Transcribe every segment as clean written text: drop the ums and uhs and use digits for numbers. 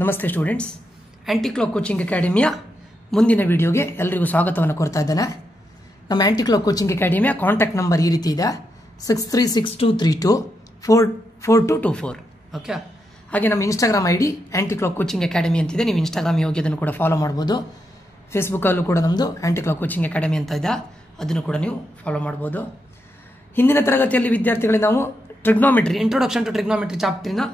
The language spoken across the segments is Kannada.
ನಮಸ್ತೆ ಸ್ಟೂಡೆಂಟ್ಸ್, ಆಂಟಿ ಕ್ಲಾಕ್ ಕೋಚಿಂಗ್ ಅಕಾಡೆಮಿಯ ಮುಂದಿನ ವಿಡಿಯೋಗೆ ಎಲ್ಲರಿಗೂ ಸ್ವಾಗತವನ್ನು ಕೋರ್ತಾ ಇದ್ದೇನೆ. ನಮ್ಮ ಆಂಟಿ ಕ್ಲಾಕ್ ಕೋಚಿಂಗ್ ಅಕಾಡೆಮಿಯ ಕಾಂಟ್ಯಾಕ್ಟ್ ನಂಬರ್ ಈ ರೀತಿ ಇದೆ 6362324224. ಓಕೆ, ಹಾಗೆ ನಮ್ಮ Instagram ID anti clock coaching academy ಅಂತಿದೆ. ನೀವು ಇನ್ಸ್ಟಾಗ್ರಾಮ್ ಹೋಗಿ ಅದನ್ನು ಕೂಡ ಫಾಲೋ ಮಾಡ್ಬೋದು. ಫೇಸ್ಬುಕ್ಕಲ್ಲೂ ಕೂಡ ನಮ್ಮದು ಆಂಟಿ ಕ್ಲಾಕ್ ಕೋಚಿಂಗ್ ಅಕಾಡೆಮಿ ಅಂತ ಇದೆ, ಅದನ್ನು ಕೂಡ ನೀವು ಫಾಲೋ ಮಾಡ್ಬೋದು. ಹಿಂದಿನ ತರಗತಿಯಲ್ಲಿ ವಿದ್ಯಾರ್ಥಿಗಳಿಗೆ ನಾವು ಟ್ರಿಗ್ನೋಮೆಟ್ರಿ, ಇಂಟ್ರೊಡಕ್ಷನ್ ಟು ಟ್ರಿಗ್ನೋಮೆಟ್ರಿ ಚಾಪ್ಟರ್ನ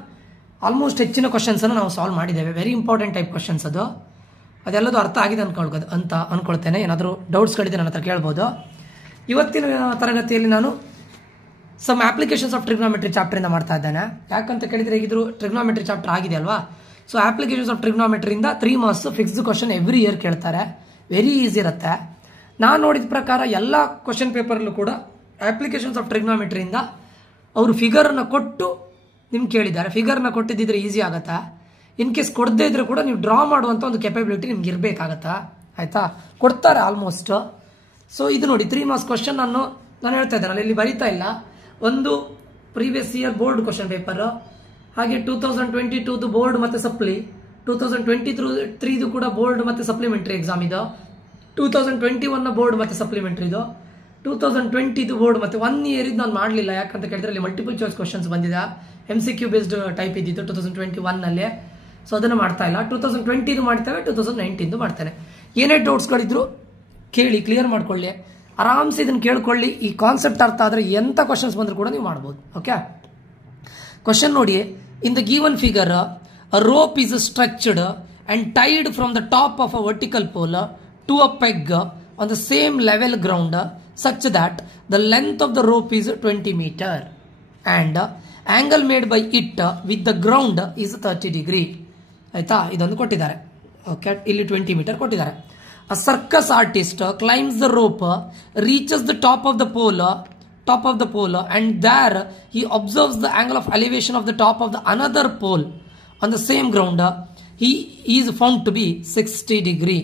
ಆಲ್ಮೋಸ್ಟ್ ಹೆಚ್ಚಿನ ಕ್ವಶನ್ಸನ್ನು ನಾವು ಸಾಲ್ವ್ ಮಾಡಿದ್ದೇವೆ. ವೆರಿ ಇಂಪಾರ್ಟೆಂಟ್ ಟೈಪ್ ಕ್ವಶನ್ಸ್ ಅದೆಲ್ಲದೂ ಅರ್ಥ ಆಗಿದೆ ಅಂತ ಅನ್ಕೊಳ್ತೇನೆ. ಏನಾದರೂ ಡೌಟ್ಸ್ಗಳಿದೆ ನನ್ನ ಹತ್ರ ಕೇಳ್ಬೋದು. ಇವತ್ತಿನ ತರಗತಿಯಲ್ಲಿ ನಾನು ಸಮ್ ಅಪ್ಲಿಕೇಶನ್ಸ್ ಆಫ್ ಟ್ರಿಗ್ನೋಮೆಟ್ರಿ ಚಾಪ್ಟರಿಂದ ಮಾಡ್ತಾ ಇದ್ದೇನೆ. ಯಾಕಂತ ಕೇಳಿದರೆ ಹೇಗಿದ್ರು ಟ್ರಿಗ್ನೋಮೆಟ್ರಿ ಚಾಪ್ಟರ್ ಆಗಿದೆ ಅಲ್ವಾ. ಸೊ ಅಪ್ಲಿಕೇಶನ್ಸ್ ಆಫ್ ಟ್ರಿಗ್ನೋಮೆಟ್ರಿಯಿಂದ 3 marks fixed question every year ಕೇಳ್ತಾರೆ. ವೆರಿ ಈಸಿ ಇರುತ್ತೆ. ನಾನು ನೋಡಿದ ಪ್ರಕಾರ ಎಲ್ಲ ಕ್ವಶನ್ ಪೇಪರಲ್ಲೂ ಕೂಡ ಅಪ್ಲಿಕೇಶನ್ಸ್ ಆಫ್ ಟ್ರಿಗ್ನೋಮೆಟ್ರಿಯಿಂದ ಅವರು ಫಿಗರ್ನ ಕೊಟ್ಟು ನಿಮ್ಗೆ ಕೇಳಿದ್ದಾರೆ. ಫಿಗರ್ನ ಕೊಟ್ಟಿದ್ದಿದ್ರೆ ಈಸಿ ಆಗುತ್ತಾ. ಇನ್ ಕೇಸ್ ಕೊಡದೇ ಇದ್ರೆ ಕೂಡ ನೀವು ಡ್ರಾ ಮಾಡುವಂಥ ಒಂದು ಕೆಪಬಿಲಿಟಿ ನಿಮ್ಗೆ ಇರಬೇಕಾಗತ್ತಾ. ಆಯಿತಾ, ಕೊಡ್ತಾರೆ ಆಲ್ಮೋಸ್ಟ್. ಸೊ ಇದು ನೋಡಿ 3 ಮಾರ್ಕ್ಸ್ ಕ್ವಶನ್ ನಾನು ಹೇಳ್ತಾ ಇದ್ದೇನೆ, ಇಲ್ಲಿ ಬರೀತಾ ಇಲ್ಲ. ಒಂದು previous year board question paper, ಹಾಗೆ 2022 ಬೋರ್ಡ್ ಮತ್ತು ಸಪ್ಲಿ, 2023 ಕೂಡ ಬೋರ್ಡ್ ಮತ್ತು ಸಪ್ಲಿಮೆಂಟರಿ ಎಕ್ಸಾಮ್ ಇದು, 2021 ಬೋರ್ಡ್ ಮತ್ತು ಸಪ್ಲಿಮೆಂಟರಿ ಇದು, 2020 ಬೋರ್ಡ್ ಮತ್ತು 1 ಇಯರ್ ಇದು ನಾನು ಮಾಡಲಿಲ್ಲ. ಯಾಕಂತ ಕೇಳಿದ್ರೆ ಅಲ್ಲಿ ಮಲ್ಟಿಪಲ್ ಚಾಯ್ಸ್ ಕ್ವಶನ್ಸ್ ಬಂದಿದೆ, MCQ ಬೇಸ್ಡ್ ಟೈಪ್ ಇದ್ದಿತ್ತು 2021ನಲ್ಲಿ. ಸೊ ಅದನ್ನು ಮಾಡ್ತಾ ಇಲ್ಲ. 2020 ಮಾಡ್ತೇವೆ, 2019 ಮಾಡ್ತೇನೆ. ಏನೇ ಡೌಟ್ಸ್ಗಳಿದ್ರು ಕೇಳಿ, ಕ್ಲಿಯರ್ ಮಾಡ್ಕೊಳ್ಳಿ, ಆರಾಮ್ಸೆ ಇದನ್ನು ಕೇಳ್ಕೊಳ್ಳಿ. ಈ ಕಾನ್ಸೆಪ್ಟ್ ಅರ್ಥ ಆದರೆ ಎಂಥ ಕ್ವಶನ್ಸ್ ಬಂದರೂ ಕೂಡ ನೀವು ಮಾಡ್ಬೋದು. ಓಕೆ, ಕ್ವಶನ್ ನೋಡಿ. In the given figure a rope is stretched and tied from the top of a vertical pole to a peg on the same level ground such that the length of the rope is 20 meter and angle made by it with the ground is 30 degree. ಆಯ್ತಾ, ಇದೊಂದು ಕೊಟ್ಟಿದ್ದಾರೆ. ಓಕೆ, ಇಲ್ಲಿ 20 ಮೀಟರ್ ಕೊಟ್ಟಿದ್ದಾರೆ. A circus artist climbs the rope, reaches the top of the pole and there he observes the angle of elevation of the top of the another pole on the same ground. He is found to be 60 degree.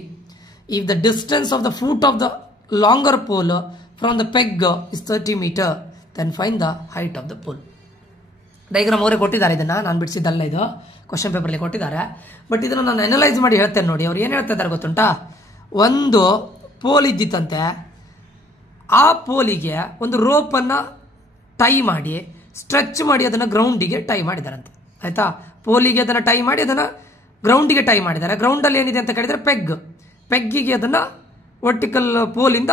If the distance of the foot of the longer pole from the peg is 30 meter, then find the height of the pole. Diagram ಅವರೇ ಕೊಟ್ಟಿದ್ದಾರೆ, ಇದನ್ನ ನಾನು ಬಿಡಿಸಿದ್ದಲ್ಲ, ಇದು ಕ್ವಶನ್ ಪೇಪರ್ಲಿ ಕೊಟ್ಟಿದ್ದಾರೆ. ಬಟ್ ಇದನ್ನು ನಾನು ಅನಲೈಸ್ ಮಾಡಿ ಹೇಳ್ತೇನೆ ನೋಡಿ. ಅವ್ರು ಏನು ಹೇಳ್ತಾ ಇದ್ದಾರೆ ಗೊತ್ತುಂಟಾ. ಒಂದು ಪೋಲ್ ಇದ್ದಿತ್ತಂತೆ, ಆ ಪೋಲಿಗೆ ಒಂದು ರೋಪನ್ನು ಟೈ ಮಾಡಿ ಸ್ಟ್ರೆಚ್ ಮಾಡಿ ಅದನ್ನು ಗ್ರೌಂಡಿಗೆ ಟೈ ಮಾಡಿದಾರಂತೆ. ಆಯ್ತಾ, ಪೋಲಿಗೆ ಅದನ್ನು ಟೈ ಮಾಡಿ ಅದನ್ನು ಗ್ರೌಂಡಿಗೆ ಟೈ ಮಾಡಿದ್ದಾರೆ. ಗ್ರೌಂಡಲ್ಲಿ ಏನಿದೆ ಅಂತ ಕೇಳಿದರೆ ಪೆಗ್ಗಿಗೆ ಅದನ್ನು ವರ್ಟಿಕಲ್ ಪೋಲಿಂದ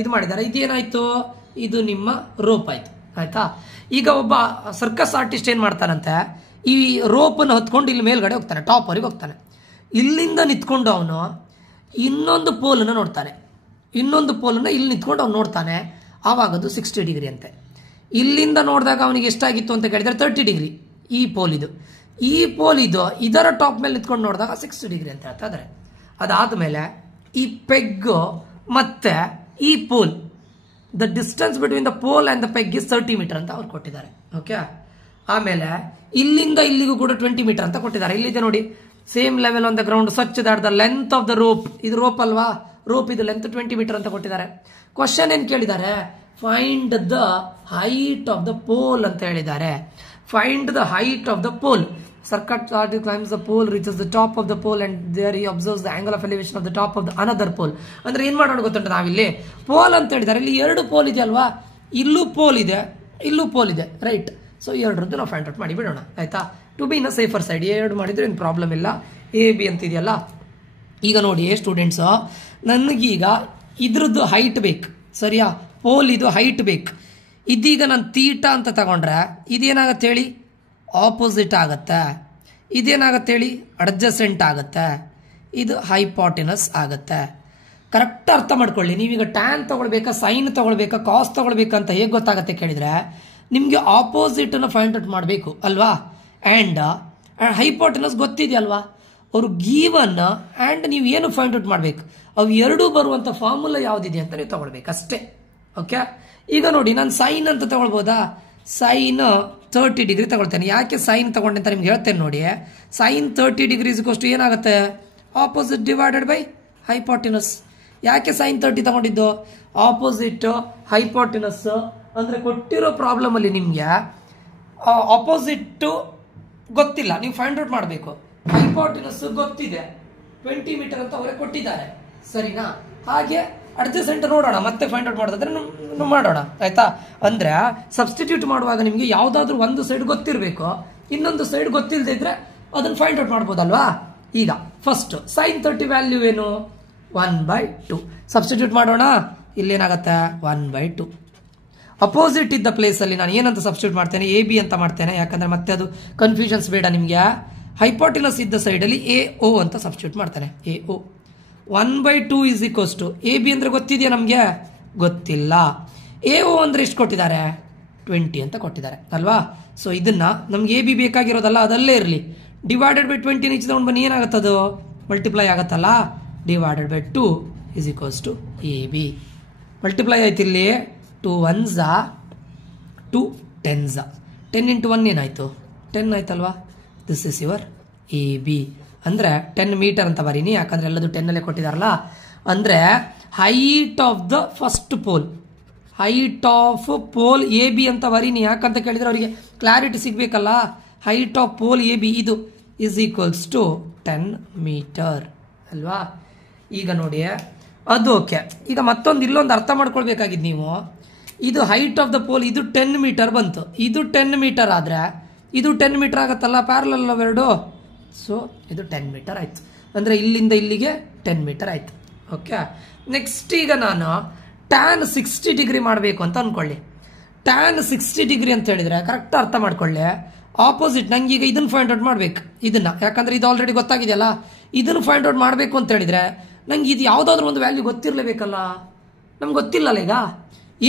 ಇದು ಮಾಡಿದ್ದಾರೆ. ಇದೇನಾಯ್ತು, ಇದು ನಿಮ್ಮ ರೋಪ್ ಆಯ್ತು. ಆಯ್ತಾ, ಈಗ ಒಬ್ಬ ಸರ್ಕಸ್ ಆರ್ಟಿಸ್ಟ್ ಏನ್ ಮಾಡ್ತಾನಂತೆ, ಈ ರೋಪನ್ನು ಹತ್ಕೊಂಡು ಇಲ್ಲಿ ಮೇಲ್ಗಡೆ ಹೋಗ್ತಾನೆ, ಟಾಪ್ ವರೆಗೆ ಹೋಗ್ತಾನೆ. ಇಲ್ಲಿಂದ ನಿಂತ್ಕೊಂಡು ಅವನು ಇನ್ನೊಂದು ಪೋಲನ್ನು ನೋಡ್ತಾನೆ, ಇಲ್ಲಿ ನಿಂತ್ಕೊಂಡು ಅವ್ನು ನೋಡ್ತಾನೆ. ಆವಾಗ ಅದು 60 ಡಿಗ್ರಿ ಅಂತೆ. ಇಲ್ಲಿಂದ ನೋಡಿದಾಗ ಅವನಿಗೆ ಎಷ್ಟಾಗಿತ್ತು ಅಂತ ಕೇಳಿದ್ರೆ 30 ಡಿಗ್ರಿ ಈ ಪೋಲ್ ಇದು ಇದರ ಟಾಪ್ ಮೇಲೆ ನಿಂತ್ಕೊಂಡು ನೋಡಿದಾಗ 60 ಡಿಗ್ರಿ ಅಂತ ಹೇಳ್ತಾ ಇದ್ದಾರೆ. ಅದಾದ್ಮೇಲೆ ಈ ಪೆಗ್ ಮತ್ತೆ ಈ pole, the distance between the pole and the peg is 30 metre ಅಂತ ಅವ್ರು ಕೊಟ್ಟಿದ್ದಾರೆ. ಓಕೆ, ಆಮೇಲೆ ಇಲ್ಲಿಂದ ಇಲ್ಲಿಗೂ ಕೂಡ 20 ಮೀಟರ್ ಅಂತ ಕೊಟ್ಟಿದ್ದಾರೆ. ಇಲ್ಲಿದೆ ನೋಡಿ, same level on the ground such that the length of the rope, ಇದು ರೋಪ್ ಅಲ್ವಾ, ರೋಪ್ ಇದು ಲೆಂತ್ 20 ಮೀಟರ್ ಅಂತ ಕೊಟ್ಟಿದ್ದಾರೆ. ಕ್ವಶನ್ ಏನ್ ಕೇಳಿದ್ದಾರೆ, find the height of the pole ಅಂತ ಹೇಳಿದ್ದಾರೆ. Find the height of the pole. Circus artist climbs the pole, reaches the top of the pole and there he observes the angle of elevation of the top of the another pole. ಅಂದ್ರೆ ಏನ್ ಮಾಡೋಣ ಗೊತ್ತುಂಟ, ನಾವಿಲ್ಲಿ ಪೋಲ್ ಅಂತ ಹೇಳಿದ್ದಾರೆ, ಇಲ್ಲಿ 2 ಪೋಲ್ ಇದೆ ಅಲ್ವಾ, ಇಲ್ಲೂ ಪೋಲ್ ಇದೆ, ರೈಟ್. ಸೊ ಎರಡರದ್ದು ನಾವು ಫೈಂಡ್ ಔಟ್ ಮಾಡಿ ಬಿಡೋಣ. ಆಯ್ತಾ, to be in a safer side 2 ಮಾಡಿದ್ರೆ ಏನು ಪ್ರಾಬ್ಲಮ್ ಇಲ್ಲ. AB ಅಂತ ಇದೆಯಲ್ಲ. ಈಗ ನೋಡಿ ಸ್ಟೂಡೆಂಟ್ಸ್, ನನಗೀಗ ಇದ್ರದ್ದು ಹೈಟ್ ಬೇಕು, ಸರಿಯಾ, ಪೋಲ್ ಇದು ಹೈಟ್ ಬೇಕು. ಇದೀಗ ನಾನು ತೀಟಾ ಅಂತ ತಗೊಂಡ್ರೆ ಇದೇನಾಗತ್ತೆ ಹೇಳಿ, ಆಪೋಸಿಟ್ ಆಗುತ್ತೆ. ಇದೇನಾಗತ್ತೆ ಹೇಳಿ, ಅಡ್ಜಸೆಂಟ್ ಆಗುತ್ತೆ. ಇದು ಹೈಪಾಟಿನಸ್ ಆಗುತ್ತೆ. ಕರೆಕ್ಟ್ ಅರ್ಥ ಮಾಡ್ಕೊಳ್ಳಿ. ನೀವೀಗ ಟ್ಯಾನ್ ತಗೊಳ್ಬೇಕಾ, ಸೈನ್ ತಗೊಳ್ಬೇಕಾ, ಕಾಸ್ ತಗೊಳ್ಬೇಕಾ ಅಂತ ಹೇಗೆ ಗೊತ್ತಾಗತ್ತೆ ಕೇಳಿದ್ರೆ, ನಿಮಗೆ ಆಪೋಸಿಟನ್ನು ಫೈಂಡ್ ಔಟ್ ಮಾಡಬೇಕು ಅಲ್ವಾ. ಆ್ಯಂಡ್ ಹೈಪಾಟಿನಸ್ ಗೊತ್ತಿದೆಯಲ್ವಾ, ಅವರು ಗೀವನ್ ಆ್ಯಂಡ್ ನೀವು ಏನು ಫೈಂಡ್ ಔಟ್ ಮಾಡಬೇಕು, ಅವು ಎರಡೂ ಬರುವಂಥ ಫಾರ್ಮುಲಾ ಯಾವುದಿದೆ ಅಂತ ನೀವು ತಗೊಳ್ಬೇಕು ಅಷ್ಟೇ. ಓಕೆ, ಈಗ ನೋಡಿ ನಾನು ಸೈನ್ ಅಂತ ತಗೊಳ್ಬೋದಾ, ಸೈನ್ 30 ಡಿಗ್ರಿ ತಗೊಳ್ತೇನೆ. ಯಾಕೆ ಸೈನ್ ತಗೊಂಡೆ ಅಂತ ನಿಮ್ಗೆ ಹೇಳ್ತೇನೆ ನೋಡಿ. ಸೈನ್ 30 ಡಿಗ್ರೀಸ್ ಏನಾಗುತ್ತೆ, ಆಪೋಸಿಟ್ ಡಿವೈಡೆಡ್ ಬೈ ಹೈಪಾಟಿನಸ್. ಯಾಕೆ ಸೈನ್ 30 ತಗೊಂಡಿದ್ದು, ಆಪೋಸಿಟ್ ಹೈಪಾಟಿನಸ್ ಅಂದ್ರೆ ಕೊಟ್ಟಿರೋ ಪ್ರಾಬ್ಲಮ್ ಅಲ್ಲಿ ನಿಮ್ಗೆ ಆಪೋಸಿಟ್ ಗೊತ್ತಿಲ್ಲ, ನೀವು ಫೈಂಡ್ ಔಟ್ ಮಾಡಬೇಕು. ಹೈಪೋಟಿನಸ್ ಗೊತ್ತಿದೆ 20 ಮೀಟರ್ ಅಂತ ಅವರೇ ಕೊಟ್ಟಿದ್ದಾರೆ, ಸರಿನಾ? ಹಾಗೆ ಅಡ್ಜಸೆಂಟ್ ನೋಡೋಣ, ಮತ್ತೆ ಫೈಂಡ್ ಔಟ್ ಮಾಡೋದಾದ್ರೆ ಮಾಡೋಣ, ಆಯ್ತಾ? ಅಂದ್ರೆ ಸಬ್ಸ್ಟಿಟ್ಯೂಟ್ ಮಾಡುವಾಗ ನಿಮ್ಗೆ ಯಾವ್ದಾದ್ರು ಒಂದು ಸೈಡ್ ಗೊತ್ತಿರಬೇಕು, ಇನ್ನೊಂದು ಸೈಡ್ ಗೊತ್ತಿಲ್ಲದೆ ಇದ್ರೆ ಅದನ್ನ ಫೈಂಡ್ ಔಟ್ ಮಾಡ್ಬೋದಲ್ವಾ? ಈಗ ಫಸ್ಟ್ sin 30 ವ್ಯಾಲ್ಯೂ ಏನು? 1/2. ಸಬ್ಸ್ಟಿಟ್ಯೂಟ್ ಮಾಡೋಣ. ಇಲ್ಲಿ ಏನಾಗುತ್ತೆ? 1/2. ಅಪೋಸಿಟ್ ಇದ್ದ ಪ್ಲೇಸ್ ಅಲ್ಲಿ ನಾನು ಏನಂತ ಸಬ್ಸ್ಟಿಟ್ಯೂಟ್ ಮಾಡ್ತೇನೆ? AB ಅಂತ ಮಾಡ್ತೇನೆ, ಯಾಕಂದ್ರೆ ಮತ್ತೆ ಅದು ಕನ್ಫ್ಯೂಷನ್ಸ್ ಬೇಡ ನಿಮ್ಗೆ. ಹೈಪೋಟಿನಸ್ ಇದ್ದ ಸೈಡ್ ಅಲ್ಲಿ AO ಅಂತ ಸಬ್ಸ್ಟಿಟ್ಯೂಟ್ ಮಾಡ್ತೇನೆ. AO 1/2 is equals to AB ಅಂದ್ರೆ ಗೊತ್ತಿದೆಯಾ ನಮ್ಗೆ? ಗೊತ್ತಿಲ್ಲ. AO ಅಂದ್ರೆ ಎಷ್ಟು ಕೊಟ್ಟಿದ್ದಾರೆ? 20 ಅಂತ ಕೊಟ್ಟಿದ್ದಾರೆ ಅಲ್ವಾ? ಸೊ ಇದನ್ನ ನಮ್ಗೆ AB ಬೇಕಾಗಿರೋದಲ್ಲ, ಅದಲ್ಲೇ ಇರಲಿ. ಡಿವೈಡೆಡ್ ಬೈ 20 ಈಚೆ ತಗೊಂಡು ಬನ್ನಿ, ಏನಾಗುತ್ತದು? ಮಲ್ಟಿಪ್ಲೈ ಆಗತ್ತಲ್ಲ. Divided by 2 is equals to AB. Multiply ಆಯ್ತು ಇಲ್ಲಿ. 2 1s 2 10s. 10 ಇಂಟು 1 ಏನಾಯ್ತು? 10 ಆಯ್ತಲ್ವಾ? This is your AB. ಅಂದ್ರೆ 10 ಮೀಟರ್ ಅಂತ ಬರೀನಿ, ಯಾಕಂದ್ರೆ ಎಲ್ಲದು 10 ಅಲ್ಲೇ ಕೊಟ್ಟಿದಾರಲ್ಲ. ಅಂದ್ರೆ height of the first pole, height of pole AB ಅಂತ ಬರೀನಿ. ಯಾಕಂತ ಕೇಳಿದ್ರೆ ಅವರಿಗೆ ಕ್ಲಾರಿಟಿ ಸಿಗ್ಬೇಕಲ್ಲ. ಹೈಟ್ ಆಫ್ ಪೋಲ್ AB ಇದು ಇಸ್ ಈಕ್ವಲ್ಸ್ ಟು 10 ಮೀಟರ್ ಅಲ್ವಾ? ಈಗ ನೋಡಿ, ಅದು ಓಕೆ. ಈಗ ಮತ್ತೊಂದು ಇಲ್ಲೊಂದು ಅರ್ಥ ಮಾಡ್ಕೊಳ್ಬೇಕಾಗಿದ್ದು ನೀವು, ಇದು ಹೈಟ್ ಆಫ್ ದ ಪೋಲ್ ಇದು 10 ಮೀಟರ್ ಬಂತು, ಇದು 10 ಮೀಟರ್ ಆದ್ರೆ ಇದು 10 ಮೀಟರ್ ಆಗತ್ತಲ್ಲ, ಪ್ಯಾರಲಲ್ ಅವೆರಡು. ಸೊ ಇದು 10 ಮೀಟರ್ ಆಯ್ತು. ಅಂದ್ರೆ ಇಲ್ಲಿಂದ ಇಲ್ಲಿಗೆ 10 ಮೀಟರ್ ಆಯ್ತು. ಓಕೆ, ನೆಕ್ಸ್ಟ್ ಈಗ ನಾನು tan 60 ಡಿಗ್ರಿ ಮಾಡಬೇಕು ಅಂತ ಅನ್ಕೊಳ್ಳಿ. tan 60 ಡಿಗ್ರಿ ಅಂತ ಹೇಳಿದ್ರೆ ಕರೆಕ್ಟ್ ಅರ್ಥ ಮಾಡ್ಕೊಳ್ಳಿ. ಆಪೋಸಿಟ್ ನಂಗೆ ಈಗ ಇದನ್ನ ಫೈಂಡ್ ಔಟ್ ಮಾಡ್ಬೇಕು, ಇದನ್ನ, ಯಾಕಂದ್ರೆ ಇದು ಆಲ್ರೆಡಿ ಗೊತ್ತಾಗಿದೆಯಲ್ಲ. ಇದನ್ನ ಫೈಂಡ್ ಔಟ್ ಮಾಡಬೇಕು ಅಂತ ಹೇಳಿದ್ರೆ ನಂಗೆ ಇದು ಯಾವ್ದಾದ್ರು ಒಂದು ವ್ಯಾಲ್ಯೂ ಗೊತ್ತಿರಲೇಬೇಕಲ್ಲ. ನಮ್ಗೆ ಗೊತ್ತಿಲ್ಲಲ್ಲ. ಈಗ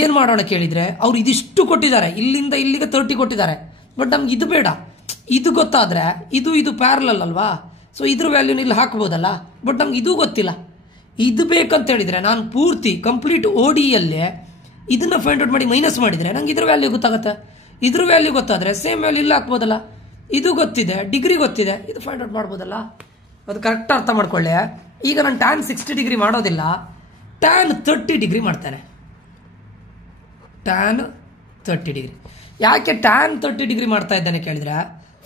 ಏನ್ ಮಾಡೋಣ ಕೇಳಿದ್ರೆ, ಅವ್ರು ಇದಿಷ್ಟು ಕೊಟ್ಟಿದ್ದಾರೆ, ಇಲ್ಲಿಂದ ಇಲ್ಲಿಗೆ 30 ಕೊಟ್ಟಿದ್ದಾರೆ. ಬಟ್ ನಮ್ಗೆ ಇದು ಬೇಡ, ಇದು ಗೊತ್ತಾದ್ರೆ ಇದು ಪ್ಯಾರಲಲ್ ಅಲ್ವಾ? ಸೊ ಇದ್ರ ವ್ಯಾಲ್ಯೂನ ಇಲ್ಲಿ ಹಾಕ್ಬೋದಲ್ಲ. ಬಟ್ ನಮ್ಗೆ ಇದು ಗೊತ್ತಿಲ್ಲ. ಇದು ಬೇಕಂತ ಹೇಳಿದ್ರೆ ನಾನು ಪೂರ್ತಿ ಕಂಪ್ಲೀಟ್ ODಯಲ್ಲೇ ಇದನ್ನ ಫೈಂಡ್ ಔಟ್ ಮಾಡಿ ಮೈನಸ್ ಮಾಡಿದ್ರೆ ನಂಗೆ ಇದ್ರ ವ್ಯಾಲ್ಯೂ ಗೊತ್ತಾಗುತ್ತೆ. ಇದ್ರ ವ್ಯಾಲ್ಯೂ ಗೊತ್ತಾದ್ರೆ ಸೇಮ್ ವ್ಯಾಲ್ಯೂ ಇಲ್ಲ ಹಾಕ್ಬೋದಲ್ಲ. ಇದು ಗೊತ್ತಿದೆ, ಡಿಗ್ರಿ ಗೊತ್ತಿದೆ, ಇದು ಫೈಂಡ್ ಔಟ್ ಮಾಡ್ಬೋದಲ್ಲ. ಅದು ಕರೆಕ್ಟ್ ಅರ್ಥ ಮಾಡ್ಕೊಳ್ಳಿ. ಈಗ ನಾನು tan 60 ಡಿಗ್ರಿ ಮಾಡೋದಿಲ್ಲ, tan 30 ಡಿಗ್ರಿ ಮಾಡ್ತೇನೆ. tan 30 degree. ಯಾಕೆ tan 30 ಡಿಗ್ರಿ ಮಾಡ್ತಾ ಇದ್ದಾನೆ ಕೇಳಿದ್ರೆ,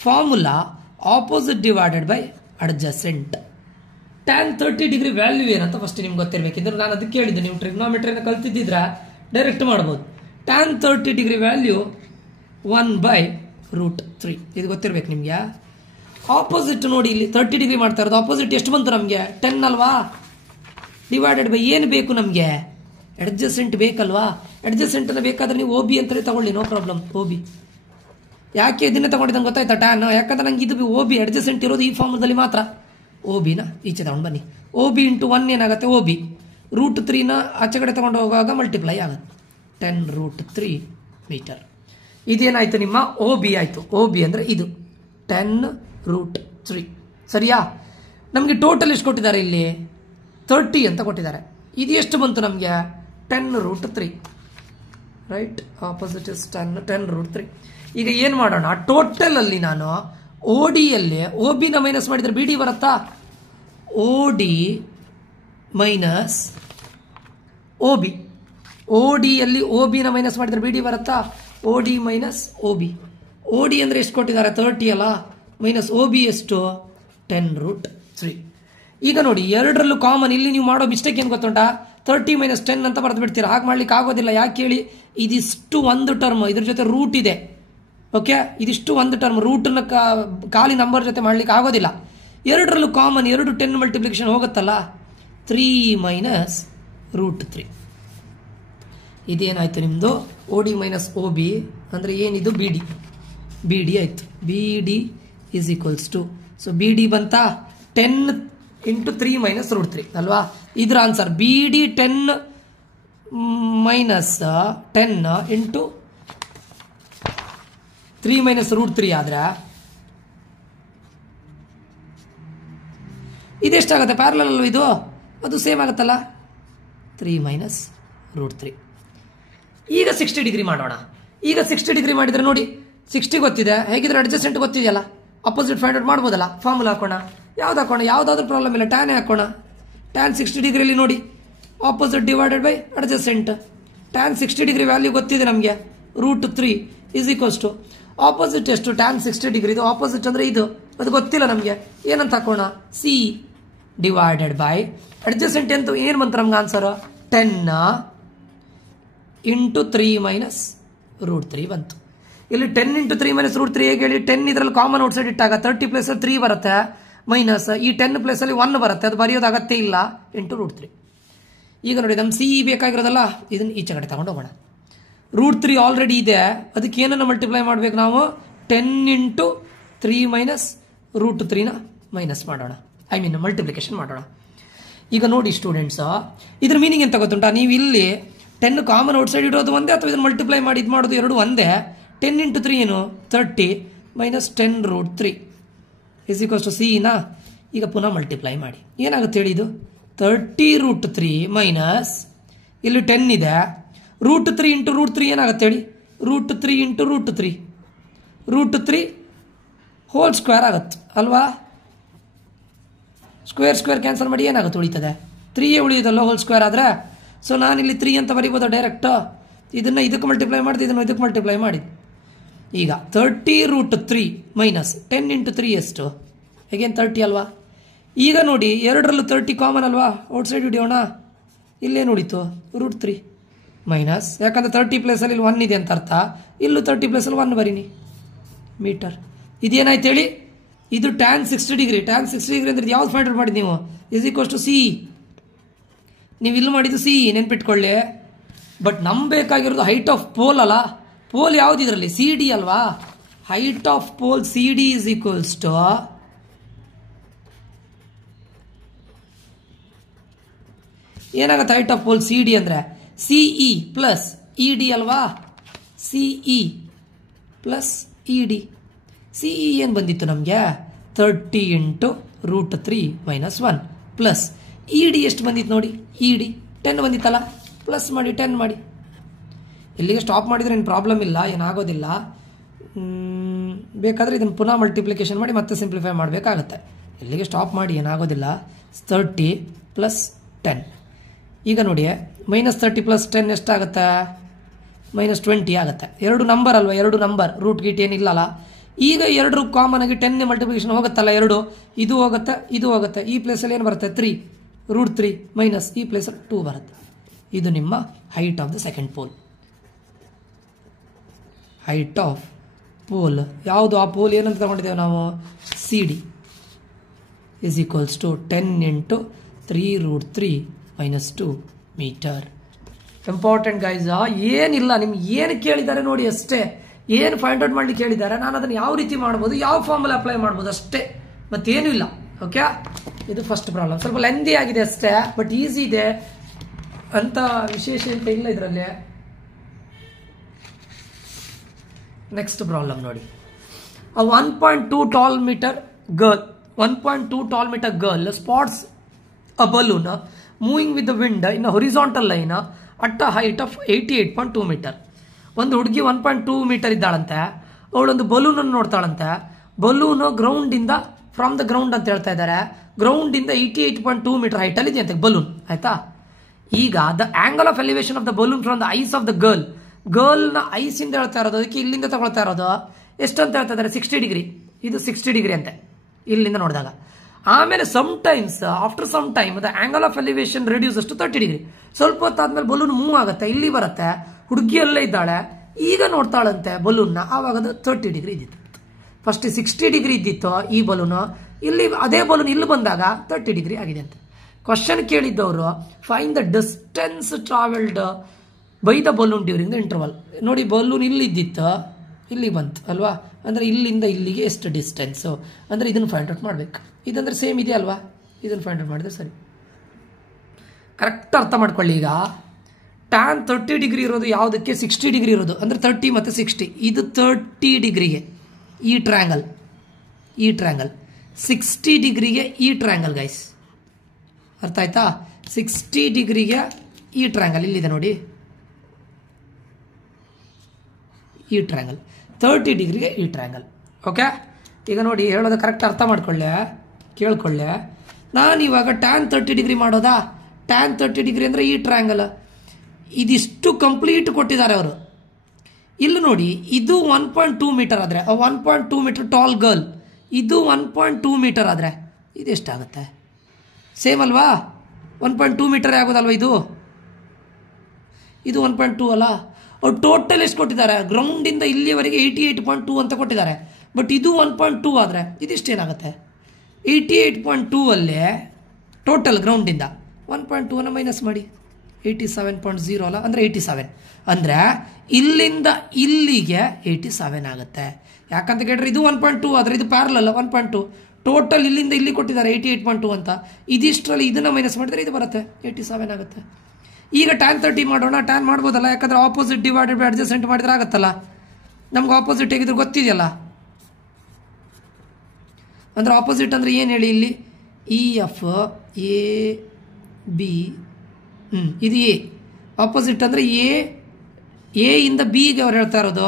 formula opposite divided by adjacent. tan 30 degree value ಏನಂತ ಫಸ್ಟ್ ನಿಮ್ಗೆ ಗೊತ್ತಿರಬೇಕಿದ್ರೆ, ನಾನು ಅದಕ್ಕೆ ಹೇಳಿದ್ದೆ, ನೀವು ಟ್ರಿಗ್ನೋಮೆಟ್ರಿನ ಕಲ್ತಿದ್ದಿದ್ರೆ ಡೈರೆಕ್ಟ್ ಮಾಡ್ಬೋದು. tan 30 degree value 1/√3. ಇದು ಗೊತ್ತಿರ್ಬೇಕು ನಿಮ್ಗೆ. ಆಪೋಸಿಟ್ ನೋಡಿ, ಇಲ್ಲಿ 30 ಡಿಗ್ರಿ ಮಾಡ್ತಾ ಇರೋದು, ಆಪೋಸಿಟ್ ಎಷ್ಟು ಬಂತು ನಮಗೆ? 10 ಅಲ್ವಾ? ಡಿವೈಡೆಡ್ ಬೈ ಏನು ಬೇಕು ನಮಗೆ? ಅಡ್ಜಸೆಂಟ್ ಬೇಕಲ್ವಾ? ಅಡ್ಜಸೆಂಟ್ ಬೇಕಾದ್ರೆ ನೀವು OB ಅಂತಲೇ ತಗೊಳ್ಳಿ, ನೋ ಪ್ರಾಬ್ಲಮ್. OB ಯಾಕೆ ಇದನ್ನೇ ತಗೊಂಡಿದ್ದಂಗೆ ಗೊತ್ತಾಯ್ತಾ? ಟ್ಯಾನ್, ಯಾಕಂದ್ರೆ ನಂಗೆ ಇದು OB ಅಡ್ಜಸೆಂಟ್ ಇರೋದು ಈ ಫಾರ್ಮದಲ್ಲಿ ಮಾತ್ರ. OBನ ಈಚೆ ತಗೊಂಡು ಬನ್ನಿ. OB ಇಂಟು 1 ಏನಾಗುತ್ತೆ? OB. √3ನ ಆಚೆ ಕಡೆ ತಗೊಂಡು ಹೋಗುವಾಗ ಮಲ್ಟಿಪ್ಲೈ ಆಗುತ್ತೆ. 10√3 ಮೀಟರ್. ಇದೇನಾಯ್ತು? ನಿಮ್ಮ OB ಆಯ್ತು. OB ಅಂದ್ರೆ ಇದು 10√3. ಸರಿಯಾ? ನಮಗೆ ಟೋಟಲ್ ಎಷ್ಟು ಕೊಟ್ಟಿದ್ದಾರೆ? ಇಲ್ಲಿ 30 ಅಂತ ಕೊಟ್ಟಿದ್ದಾರೆ. ಇದು ಎಷ್ಟು ಬಂತು ನಮಗೆ? 10√3. Right, opposite is 10√3. ಈಗ ಏನು ಮಾಡೋಣ? ಟೋಟಲ್ ಅಲ್ಲಿ ನಾನು ODಯಲ್ಲಿ OBನ ಮೈನಸ್ ಮಾಡಿದ್ರೆ BD ಬರುತ್ತಾ? OD minus OB. ODಯಲ್ಲಿ OBನ ಮೈನಸ್ ಮಾಡಿದ್ರೆ BD ಬರುತ್ತಾ? OD minus OB. OD ಅಂದ್ರೆ ಎಷ್ಟು ಕೊಟ್ಟಿದ್ದಾರೆ? 30 ಅಲ್ಲ, ಮೈನಸ್ OB ಎಷ್ಟು? 10√3. ಈಗ ನೋಡಿ, ಎರಡರಲ್ಲೂ ಕಾಮನ್. ಇಲ್ಲಿ ನೀವು ಮಾಡೋ ಮಿಸ್ಟೇಕ್ ಏನು ಗೊತ್ತುಂಟಾ? 30 ಮೈನಸ್ 10 ಅಂತ ಬರೆದು ಬಿಡ್ತೀರಾ. ಹಾಗೆ ಮಾಡ್ಲಿಕ್ಕೆ ಆಗೋದಿಲ್ಲ. ಯಾಕೆ ಹೇಳಿ? ಇದಿಷ್ಟು ಒಂದು ಟರ್ಮ್, ಇದ್ರ ಜೊತೆ ರೂಟ್ ಇದೆ. ಓಕೆ, ಇದಿಷ್ಟು ಒಂದು ಟರ್ಮ್, ರೂಟ್ನ ಖಾಲಿ ನಂಬರ್ ಜೊತೆ ಮಾಡ್ಲಿಕ್ಕೆ ಆಗೋದಿಲ್ಲ. ಎರಡರಲ್ಲೂ ಕಾಮನ್, 2 10 ಮಲ್ಟಿಪ್ಲಿಕೇಶನ್ ಹೋಗುತ್ತಲ್ಲ. 3 ಮೈನಸ್ √3. ಇದೇನಾಯ್ತು ನಿಮ್ದು? OD ಮೈನಸ್ OB ಅಂದ್ರೆ ಏನಿದು? BD ಆಯ್ತು. BD is equals to, so BD ಬಂತಾ 10 ಇಂಟು 3 ಮೈನಸ್ √3 ಅಲ್ವಾ? ಇದ್ರ answer BD 10 minus 10 into 3 minus √3 ಆದ್ರೆ ಇದೆಷ್ಟಾಗುತ್ತೆ? ಪ್ಯಾರಲಲ್ ಅಲ್ವ ಇದು? ಅದು ಸೇಮ್ ಆಗುತ್ತಲ್ಲ, 3 ಮೈನಸ್ √3. ಈಗ 60 ಡಿಗ್ರಿ ಮಾಡೋಣ. ಈಗ 60 ಡಿಗ್ರಿ ಮಾಡಿದ್ರೆ ನೋಡಿ, 60 ಗೊತ್ತಿದೆ, ಹೇಗಿದ್ರೆ ಅಡ್ಜಸೆಂಟ್ ಗೊತ್ತಿದೆಯಲ್ಲ, ಅಪೋಸಿಟ್ ಫೈಂಡ್ ಔಟ್ ಮಾಡ್ಬೋದಲ್ಲ. ಫಾರ್ಮುಲಾ ಹಾಕೋಣ. ಯಾವ್ದು ಹಾಕೋಣ? ಯಾವುದಾದ್ರೂ ಪ್ರಾಬ್ಲಮ್ ಇಲ್ಲ, ಟ್ಯಾನೇ ಹಾಕೋಣ. tan 60 ಡಿಗ್ರಿಯಲ್ಲಿ ನೋಡಿ, opposite divided by adjacent. tan 60 degree value ಗೊತ್ತಿದೆ ನಮಗೆ, √3 ಈಸ್ ಈಕ್ವಲ್ಸ್ ಟು ಆಪೋಸಿಟ್ ಎಷ್ಟು? tan 60 ಡಿಗ್ರಿ ಇದು ಆಪೋಸಿಟ್ ಅಂದ್ರೆ ಇದು ಅದು ಗೊತ್ತಿಲ್ಲ ನಮಗೆ, ಏನಂತ ಹಾಕೋಣ, ಸಿ ಡಿವೈಡೆಡ್ ಬೈ ಅಡ್ಜಸೆಂಟ್ ಅಂತ ಏನು ಬಂತು ನಮ್ಗೆ ಆನ್ಸರ್ 10 × 3 ಮೈನಸ್ √3 ಬಂತು. ಇಲ್ಲಿ 10 × 3 ಮೈನಸ್ √3 ಹೇಗೆ ಹೇಳಿ, 10 ಇದರಲ್ಲಿ ಕಾಮನ್ ಔಟ್ಸೈಡ್ ಇಟ್ಟಾಗ 30 ಪ್ಲೇಸ್ 3 ಬರುತ್ತೆ ಮೈನಸ್ ಈ 10 ಪ್ಲೇಸ್ ಅಲ್ಲಿ 1 ಬರುತ್ತೆ, ಅದು ಬರೆಯೋದು ಅಗತ್ಯ ಇಲ್ಲ × √3. ಈಗ ನೋಡಿ ನಮ್ಮ ಸಿ ಬೇಕಾಗಿರೋದಲ್ಲ, ಇದನ್ನ ಈಚೆ ಕಡೆ ತಗೊಂಡು ಹೋಗೋಣ. √3 ಆಲ್ರೆಡಿ ಇದೆ, ಅದಕ್ಕೆ ಏನನ್ನು ಮಲ್ಟಿಪ್ಲೈ ಮಾಡ್ಬೇಕು ನಾವು, 10 × 3 ಮೈನಸ್ √3ನ ಮೈನಸ್ ಮಾಡೋಣ, ಮಲ್ಟಿಪ್ಲಿಕೇಶನ್ ಮಾಡೋಣ. ಈಗ ನೋಡಿ ಸ್ಟೂಡೆಂಟ್ಸ್, ಇದ್ರ ಮೀನಿಂಗ್ ಎಂತ ಗೊತ್ತುಂಟಾ, ನೀವು ಇಲ್ಲಿ 10 ಕಾಮನ್ ಔಟ್ಸೈಡ್ ಇಡೋದು ಒಂದೇ, ಅಥವಾ ಇದನ್ನು ಮಲ್ಟಿಪ್ಲೈ ಮಾಡಿ ಇದು ಮಾಡೋದು ಎರಡು ಒಂದೇ. 10 × 3 ಏನು 30 ಮೈನಸ್ 10 √3 = ಸಿ. ಈಗ ಪುನಃ ಮಲ್ಟಿಪ್ಲೈ ಮಾಡಿ ಏನಾಗುತ್ತೆ ಹೇಳಿ, ಇದು 30 √3 ಮೈನಸ್ ಇಲ್ಲಿ 10 ಇದೆ, √3 × √3 ಏನಾಗುತ್ತೆ ಹೇಳಿ, √3 × √3 √3 ಹೋಲ್ ಸ್ಕ್ವೇರ್ ಆಗುತ್ತೆ ಅಲ್ವಾ. ಸ್ಕ್ವೇರ್ ಕ್ಯಾನ್ಸಲ್ ಮಾಡಿ ಏನಾಗುತ್ತೆ, ಉಳಿತದೆ 3 ಉಳಿಯೋದಲ್ಲ ಹೋಲ್ ಸ್ಕ್ವೇರ್ ಆದರೆ. ಸೊ ನಾನಿಲ್ಲಿ 3 ಅಂತ ಬರೀಬೋದು ಡೈರೆಕ್ಟ್, ಇದನ್ನು ಇದಕ್ಕೆ ಮಲ್ಟಿಪ್ಲೈ ಮಾಡಿದ್ದು, ಇದನ್ನು ಇದಕ್ಕೆ ಮಲ್ಟಿಪ್ಲೈ ಮಾಡಿದ್ದು. ಈಗ 30 √3 ಮೈನಸ್ 10 × 3 ಎಷ್ಟು, ಹೇಗೇನು 30 ಅಲ್ವಾ. ಈಗ ನೋಡಿ ಎರಡರಲ್ಲೂ 30 ಕಾಮನ್ ಅಲ್ವಾ, ಔಟ್ಸೈಡ್ ಹಿಡಿಯೋಣ, ಇಲ್ಲೇನು ಉಳಿತು √3 ಮೈನಸ್, ಯಾಕಂದರೆ 30 ಪ್ಲೇಸಲ್ಲಿ ಇಲ್ಲಿ 1 ಇದೆ ಅಂತ ಅರ್ಥ, ಇಲ್ಲೂ 30 ಪ್ಲೇಸಲ್ಲಿ 1 ಬರೀನಿ ಮೀಟರ್. ಇದೇನಾಯ್ತು ಹೇಳಿ, ಇದು tan 60 ಡಿಗ್ರಿ. tan 60 ಡಿಗ್ರಿ ಅಂದ್ರೆ ಯಾವ್ದು ಫೈಂಡ್ ಔಟ್ ಮಾಡಿದ್ದು ನೀವು, = ಸಿ. ನೀವು ಇಲ್ಲಿ ಮಾಡಿದ್ದು ಸಿ ನೆನ್ಪಿಟ್ಕೊಳ್ಳಿ. ಬಟ್ ನಮ್ಗೆ ಬೇಕಾಗಿರೋದು ಹೈಟ್ ಆಫ್ ಪೋಲ್ ಅಲ್ಲ, ಪೋಲ್ ಯಾವ್ದು ಇದರಲ್ಲಿ, ಸಿ ಡಿ ಅಲ್ವಾ. Height of pole C D = ಏನಾಗುತ್ತೆ, height of pole C D ಅಂದರೆ ಸಿಇ ಪ್ಲಸ್ ಇ ಡಿ ಅಲ್ವಾ. CE plus E D, CE ಏನು ಬಂದಿತ್ತು ನಮಗೆ 30 × √3 ಮೈನಸ್ 1 ಪ್ಲಸ್ ಇ ಡಿ ಎಷ್ಟು ಬಂದಿತ್ತು ನೋಡಿ, ಇ ಡಿ 10 ಬಂದಿತ್ತಲ್ಲ, ಪ್ಲಸ್ ಮಾಡಿ 10 ಮಾಡಿ. ಇಲ್ಲಿಗೆ ಸ್ಟಾಪ್ ಮಾಡಿದರೆ ಏನು ಪ್ರಾಬ್ಲಮ್ ಇಲ್ಲ, ಏನಾಗೋದಿಲ್ಲ. ಬೇಕಾದರೆ ಇದನ್ನು ಪುನಃ ಮಲ್ಟಿಪ್ಲಿಕೇಶನ್ ಮಾಡಿ ಮತ್ತೆ ಸಿಂಪ್ಲಿಫೈ ಮಾಡಬೇಕಾಗತ್ತೆ. ಇಲ್ಲಿಗೆ ಸ್ಟಾಪ್ ಮಾಡಿ, ಏನಾಗೋದಿಲ್ಲ. 30 + 10. ಈಗ ನೋಡಿ -30 + 10 ಎಷ್ಟಾಗುತ್ತೆ, -20 ಆಗುತ್ತೆ. ಎರಡು ನಂಬರ್ ಅಲ್ವಾ, ಎರಡು ನಂಬರ್, ರೂಟ್ ಗೀಟ್ ಏನಿಲ್ಲಲ್ಲ. ಈಗ ಎರಡು ಕಾಮನ್ ಆಗಿ 10 ಮಲ್ಟಿಪ್ಲಿಕೇಶನ್ ಹೋಗುತ್ತಲ್ಲ, ಎರಡು ಇದು ಹೋಗುತ್ತೆ ಇದು ಹೋಗುತ್ತೆ. ಈ ಪ್ಲೇಸಲ್ಲಿ ಏನು ಬರುತ್ತೆ 3 √3 ಮೈನಸ್ ಈ ಪ್ಲೇಸಲ್ಲಿ 2 ಬರುತ್ತೆ. ಇದು ನಿಮ್ಮ height of the second pole. Height of pole ಯಾವುದು, ಆ ಪೋಲ್ ಏನಂತ ತಗೊಂಡಿದ್ದೇವೆ ನಾವು, C D = 10 × 3 √3 minus 2 metre. Important guys, ಏನಿಲ್ಲ, ನಿಮ್ಗೆ ಏನು ಕೇಳಿದ್ದಾರೆ ನೋಡಿ ಅಷ್ಟೇ, ಏನು ಫೈಂಡ್ ಔಟ್ ಮಾಡ್ಲಿಕ್ಕೆ ಹೇಳಿದ್ದಾರೆ, ನಾನು ಅದನ್ನು ಯಾವ ರೀತಿ ಮಾಡ್ಬೋದು, ಯಾವ ಫಾರ್ಮಲ್ಲಿ ಅಪ್ಲೈ ಮಾಡ್ಬೋದು ಅಷ್ಟೇ, ಮತ್ತೇನೂ ಇಲ್ಲ. ಓಕೆ, ಇದು ಫಸ್ಟ್ ಪ್ರಾಬ್ಲಮ್. ಸ್ವಲ್ಪ ಲೆಂದಿ ಆಗಿದೆ ಅಷ್ಟೇ, ಬಟ್ ಈಸಿ ಇದೆ ಅಂತ ವಿಶೇಷ ಅಂತ ಇಲ್ಲ ಇದರಲ್ಲಿ. ನೆಕ್ಸ್ಟ್ ಪ್ರಾಬ್ಲಮ್ ನೋಡಿ, a 1.2 tall meter girl, 1.2 tall meter girl spots a balloon moving with the wind in a horizontal line at a height of 88.2 meter. ಒಂದು ಹುಡುಗಿ 1.2 ಮೀಟರ್ ಇದ್ದಾಳಂತೆ, ಅವಳೊಂದು ಬಲೂನ್ ಅನ್ನು ನೋಡ್ತಾಳಂತೆ. ಬಲೂನ್ ಗ್ರೌಂಡ್ ಇಂದ, ಫ್ರಮ್ ದ ಗ್ರೌಂಡ್ ಅಂತ ಹೇಳ್ತಾ ಇದ್ದಾರೆ, ಗ್ರೌಂಡ್ ಇಂದ 88.2 ಮೀಟರ್ ಹೈಟ್ ಅಲ್ಲಿ ಇದೆಯಂತೆ ಬಲೂನ್, ಆಯ್ತಾ. ಈಗ the angle of elevation of the balloon from the eyes of the girl, ಗರ್ಲ್ನ ಐಸ್ ಇಂದ ಹೇಳ್ತಾ ಇರೋದು, ಅದಕ್ಕೆ ಇಲ್ಲಿಂದ ತಗೊಳ್ತಾ ಇರೋದು ಎಷ್ಟು ಅಂತ ಹೇಳ್ತಾ ಇದ್ದಾರೆ, 60 ಡಿಗ್ರಿ. ಇದು 60 ಡಿಗ್ರಿ ಅಂತೆ ಇಲ್ಲಿಂದ ನೋಡಿದಾಗ. ಆಮೇಲೆ some times, after some time the angle of elevation reduce to 30 degree. ಸ್ವಲ್ಪ ಹೊತ್ತಾದ್ಮೇಲೆ ಬಲೂನ್ ಮೂವ್ ಆಗುತ್ತೆ, ಇಲ್ಲಿ ಬರುತ್ತೆ, ಹುಡುಗಿಯಲ್ಲೇ ಇದ್ದಾಳೆ, ಈಗ ನೋಡ್ತಾಳಂತೆ ಬಲೂನ್ನ, ಆವಾಗ ಅದು 30 ಡಿಗ್ರಿ ಇದ್ದಿತ್ತು. ಫಸ್ಟ್ 60 ಡಿಗ್ರಿ ಇದ್ದಿತ್ತು ಈ ಬಲೂನು, ಇಲ್ಲಿ ಅದೇ ಬಲೂನ್ ಇಲ್ಲಿ ಬಂದಾಗ 30 ಡಿಗ್ರಿ ಆಗಿದೆ ಅಂತ. ಕ್ವಶನ್ ಕೇಳಿದ್ದವರು, find the distance travelled by the balloon during the interval. ನೋಡಿ ಬಲೂನ್ ಇಲ್ಲಿ ಇದ್ದಿತ್ತು, ಇಲ್ಲಿ ಬಂತು ಅಲ್ವಾ, ಅಂದರೆ ಇಲ್ಲಿಂದ ಇಲ್ಲಿಗೆ ಎಷ್ಟು ಡಿಸ್ಟೆನ್ಸು ಅಂದರೆ ಇದನ್ನು ಫೈಂಡ್ ಔಟ್ ಮಾಡಬೇಕು. ಇದಂದ್ರೆ ಸೇಮ್ ಇದೆ ಅಲ್ವಾ, ಇದನ್ನು ಫೈಂಡ್ ಔಟ್ ಮಾಡಿದ್ರೆ ಸರಿ. ಕರೆಕ್ಟ್ ಅರ್ಥ ಮಾಡ್ಕೊಳ್ಳಿ. ಈಗ tan 30 ಡಿಗ್ರಿ ಇರೋದು ಯಾವುದಕ್ಕೆ, 60 ಡಿಗ್ರಿ ಇರೋದು, ಅಂದರೆ 30 ಮತ್ತು 60, ಇದು 30 ಡಿಗ್ರಿಗೆ ಈ ಟ್ರ್ಯಾಂಗಲ್, ಈ ಟ್ರ್ಯಾಂಗಲ್ 60 ಡಿಗ್ರಿಗೆ ಈ ಟ್ರ್ಯಾಂಗಲ್ ಗೈಸ್, ಅರ್ಥ ಆಯ್ತಾ. 60 ಡಿಗ್ರಿಗೆ ಈ ಟ್ರ್ಯಾಂಗಲ್ ಇಲ್ಲಿದೆ ನೋಡಿ, ಈ ಟ್ರ್ಯಾಂಗಲ್ 30 ಡಿಗ್ರಿಗೆ ಈ ಟ್ರ್ಯಾಂಗಲ್. ಓಕೆ, ಈಗ ನೋಡಿ ಹೇಳೋದು ಕರೆಕ್ಟ್ ಅರ್ಥ ಮಾಡ್ಕೊಳ್ಳೆ, ಕೇಳ್ಕೊಳ್ಳೆ. ನಾನು ಇವಾಗ tan 30 ಡಿಗ್ರಿ ಮಾಡೋದಾ, tan 30 ಡಿಗ್ರಿ ಅಂದರೆ ಈ ಟ್ರ್ಯಾಂಗಲ್, ಇದಿಷ್ಟು ಕಂಪ್ಲೀಟ್ ಕೊಟ್ಟಿದ್ದಾರೆ ಅವರು. ಇಲ್ಲಿ ನೋಡಿ ಇದು 1.2 ಮೀಟರ್ ಆದರೆ 1.2 ಮೀಟರ್ ಟಾಲ್ ಗರ್ಲ್, ಇದು 1.2 ಮೀಟರ್ ಆದರೆ ಇದೆಷ್ಟಾಗುತ್ತೆ? ಸೇಮ್ ಅಲ್ವಾ? 1.2 ಮೀಟರ್ ಆಗೋದಲ್ವ ಇದು? ಇದು 1.2 ಅಲ್ಲ. ಅವ್ರು ಟೋಟಲ್ ಎಷ್ಟು ಕೊಟ್ಟಿದ್ದಾರೆ? ಗ್ರೌಂಡಿಂದ ಇಲ್ಲಿವರೆಗೆ 88.2 ಅಂತ ಕೊಟ್ಟಿದ್ದಾರೆ. ಬಟ್ ಇದು 1.2 ಆದರೆ ಇದಿಷ್ಟೇನಾಗುತ್ತೆ? 88.2 ಅಲ್ಲೇ ಟೋಟಲ್ ಗ್ರೌಂಡಿಂದ 1.2 ಮೈನಸ್ ಮಾಡಿ 87.0 ಅಲ್ಲ, ಅಂದರೆ 87. ಅಂದರೆ ಇಲ್ಲಿಂದ ಇಲ್ಲಿಗೆ 87 ಆಗುತ್ತೆ. ಯಾಕಂತ ಕೇಳಿದ್ರೆ ಇದು 1.2 ಆದರೆ ಇದು ಪ್ಯಾರಲಲ್ 1.2. ಟೋಟಲ್ ಇಲ್ಲಿಂದ ಇಲ್ಲಿ ಕೊಟ್ಟಿದ್ದಾರೆ 88.2 ಅಂತ. ಇದಿಷ್ಟರಲ್ಲಿ ಇದನ್ನು ಮೈನಸ್ ಮಾಡಿದ್ರೆ ಇದು ಬರುತ್ತೆ 87 ಆಗುತ್ತೆ. ಈಗ tan 30 ಮಾಡೋಣ. ಟ್ಯಾನ್ ಮಾಡ್ಬೋದಲ್ಲ, ಯಾಕಂದರೆ ಆಪೋಸಿಟ್ ಡಿವೈಡೆಡ್ ಬೈ ಅಡ್ಜಸೆಂಟ್ ಮಾಡಿದ್ರೆ ಆಗುತ್ತಲ್ಲ. ನಮ್ಗೆ ಆಪೋಸಿಟ್ ಹೇಗಿದ್ರು ಗೊತ್ತಿದೆಯಲ್ಲ. ಅಂದರೆ ಆಪೋಸಿಟ್ ಅಂದರೆ ಏನು ಹೇಳಿ, ಇಲ್ಲಿ EF AB ಇದು A. ಆಪೋಸಿಟ್ ಅಂದರೆ ಎ ಇಂದ ಬಿಗೆ ಅವ್ರು ಹೇಳ್ತಾ ಇರೋದು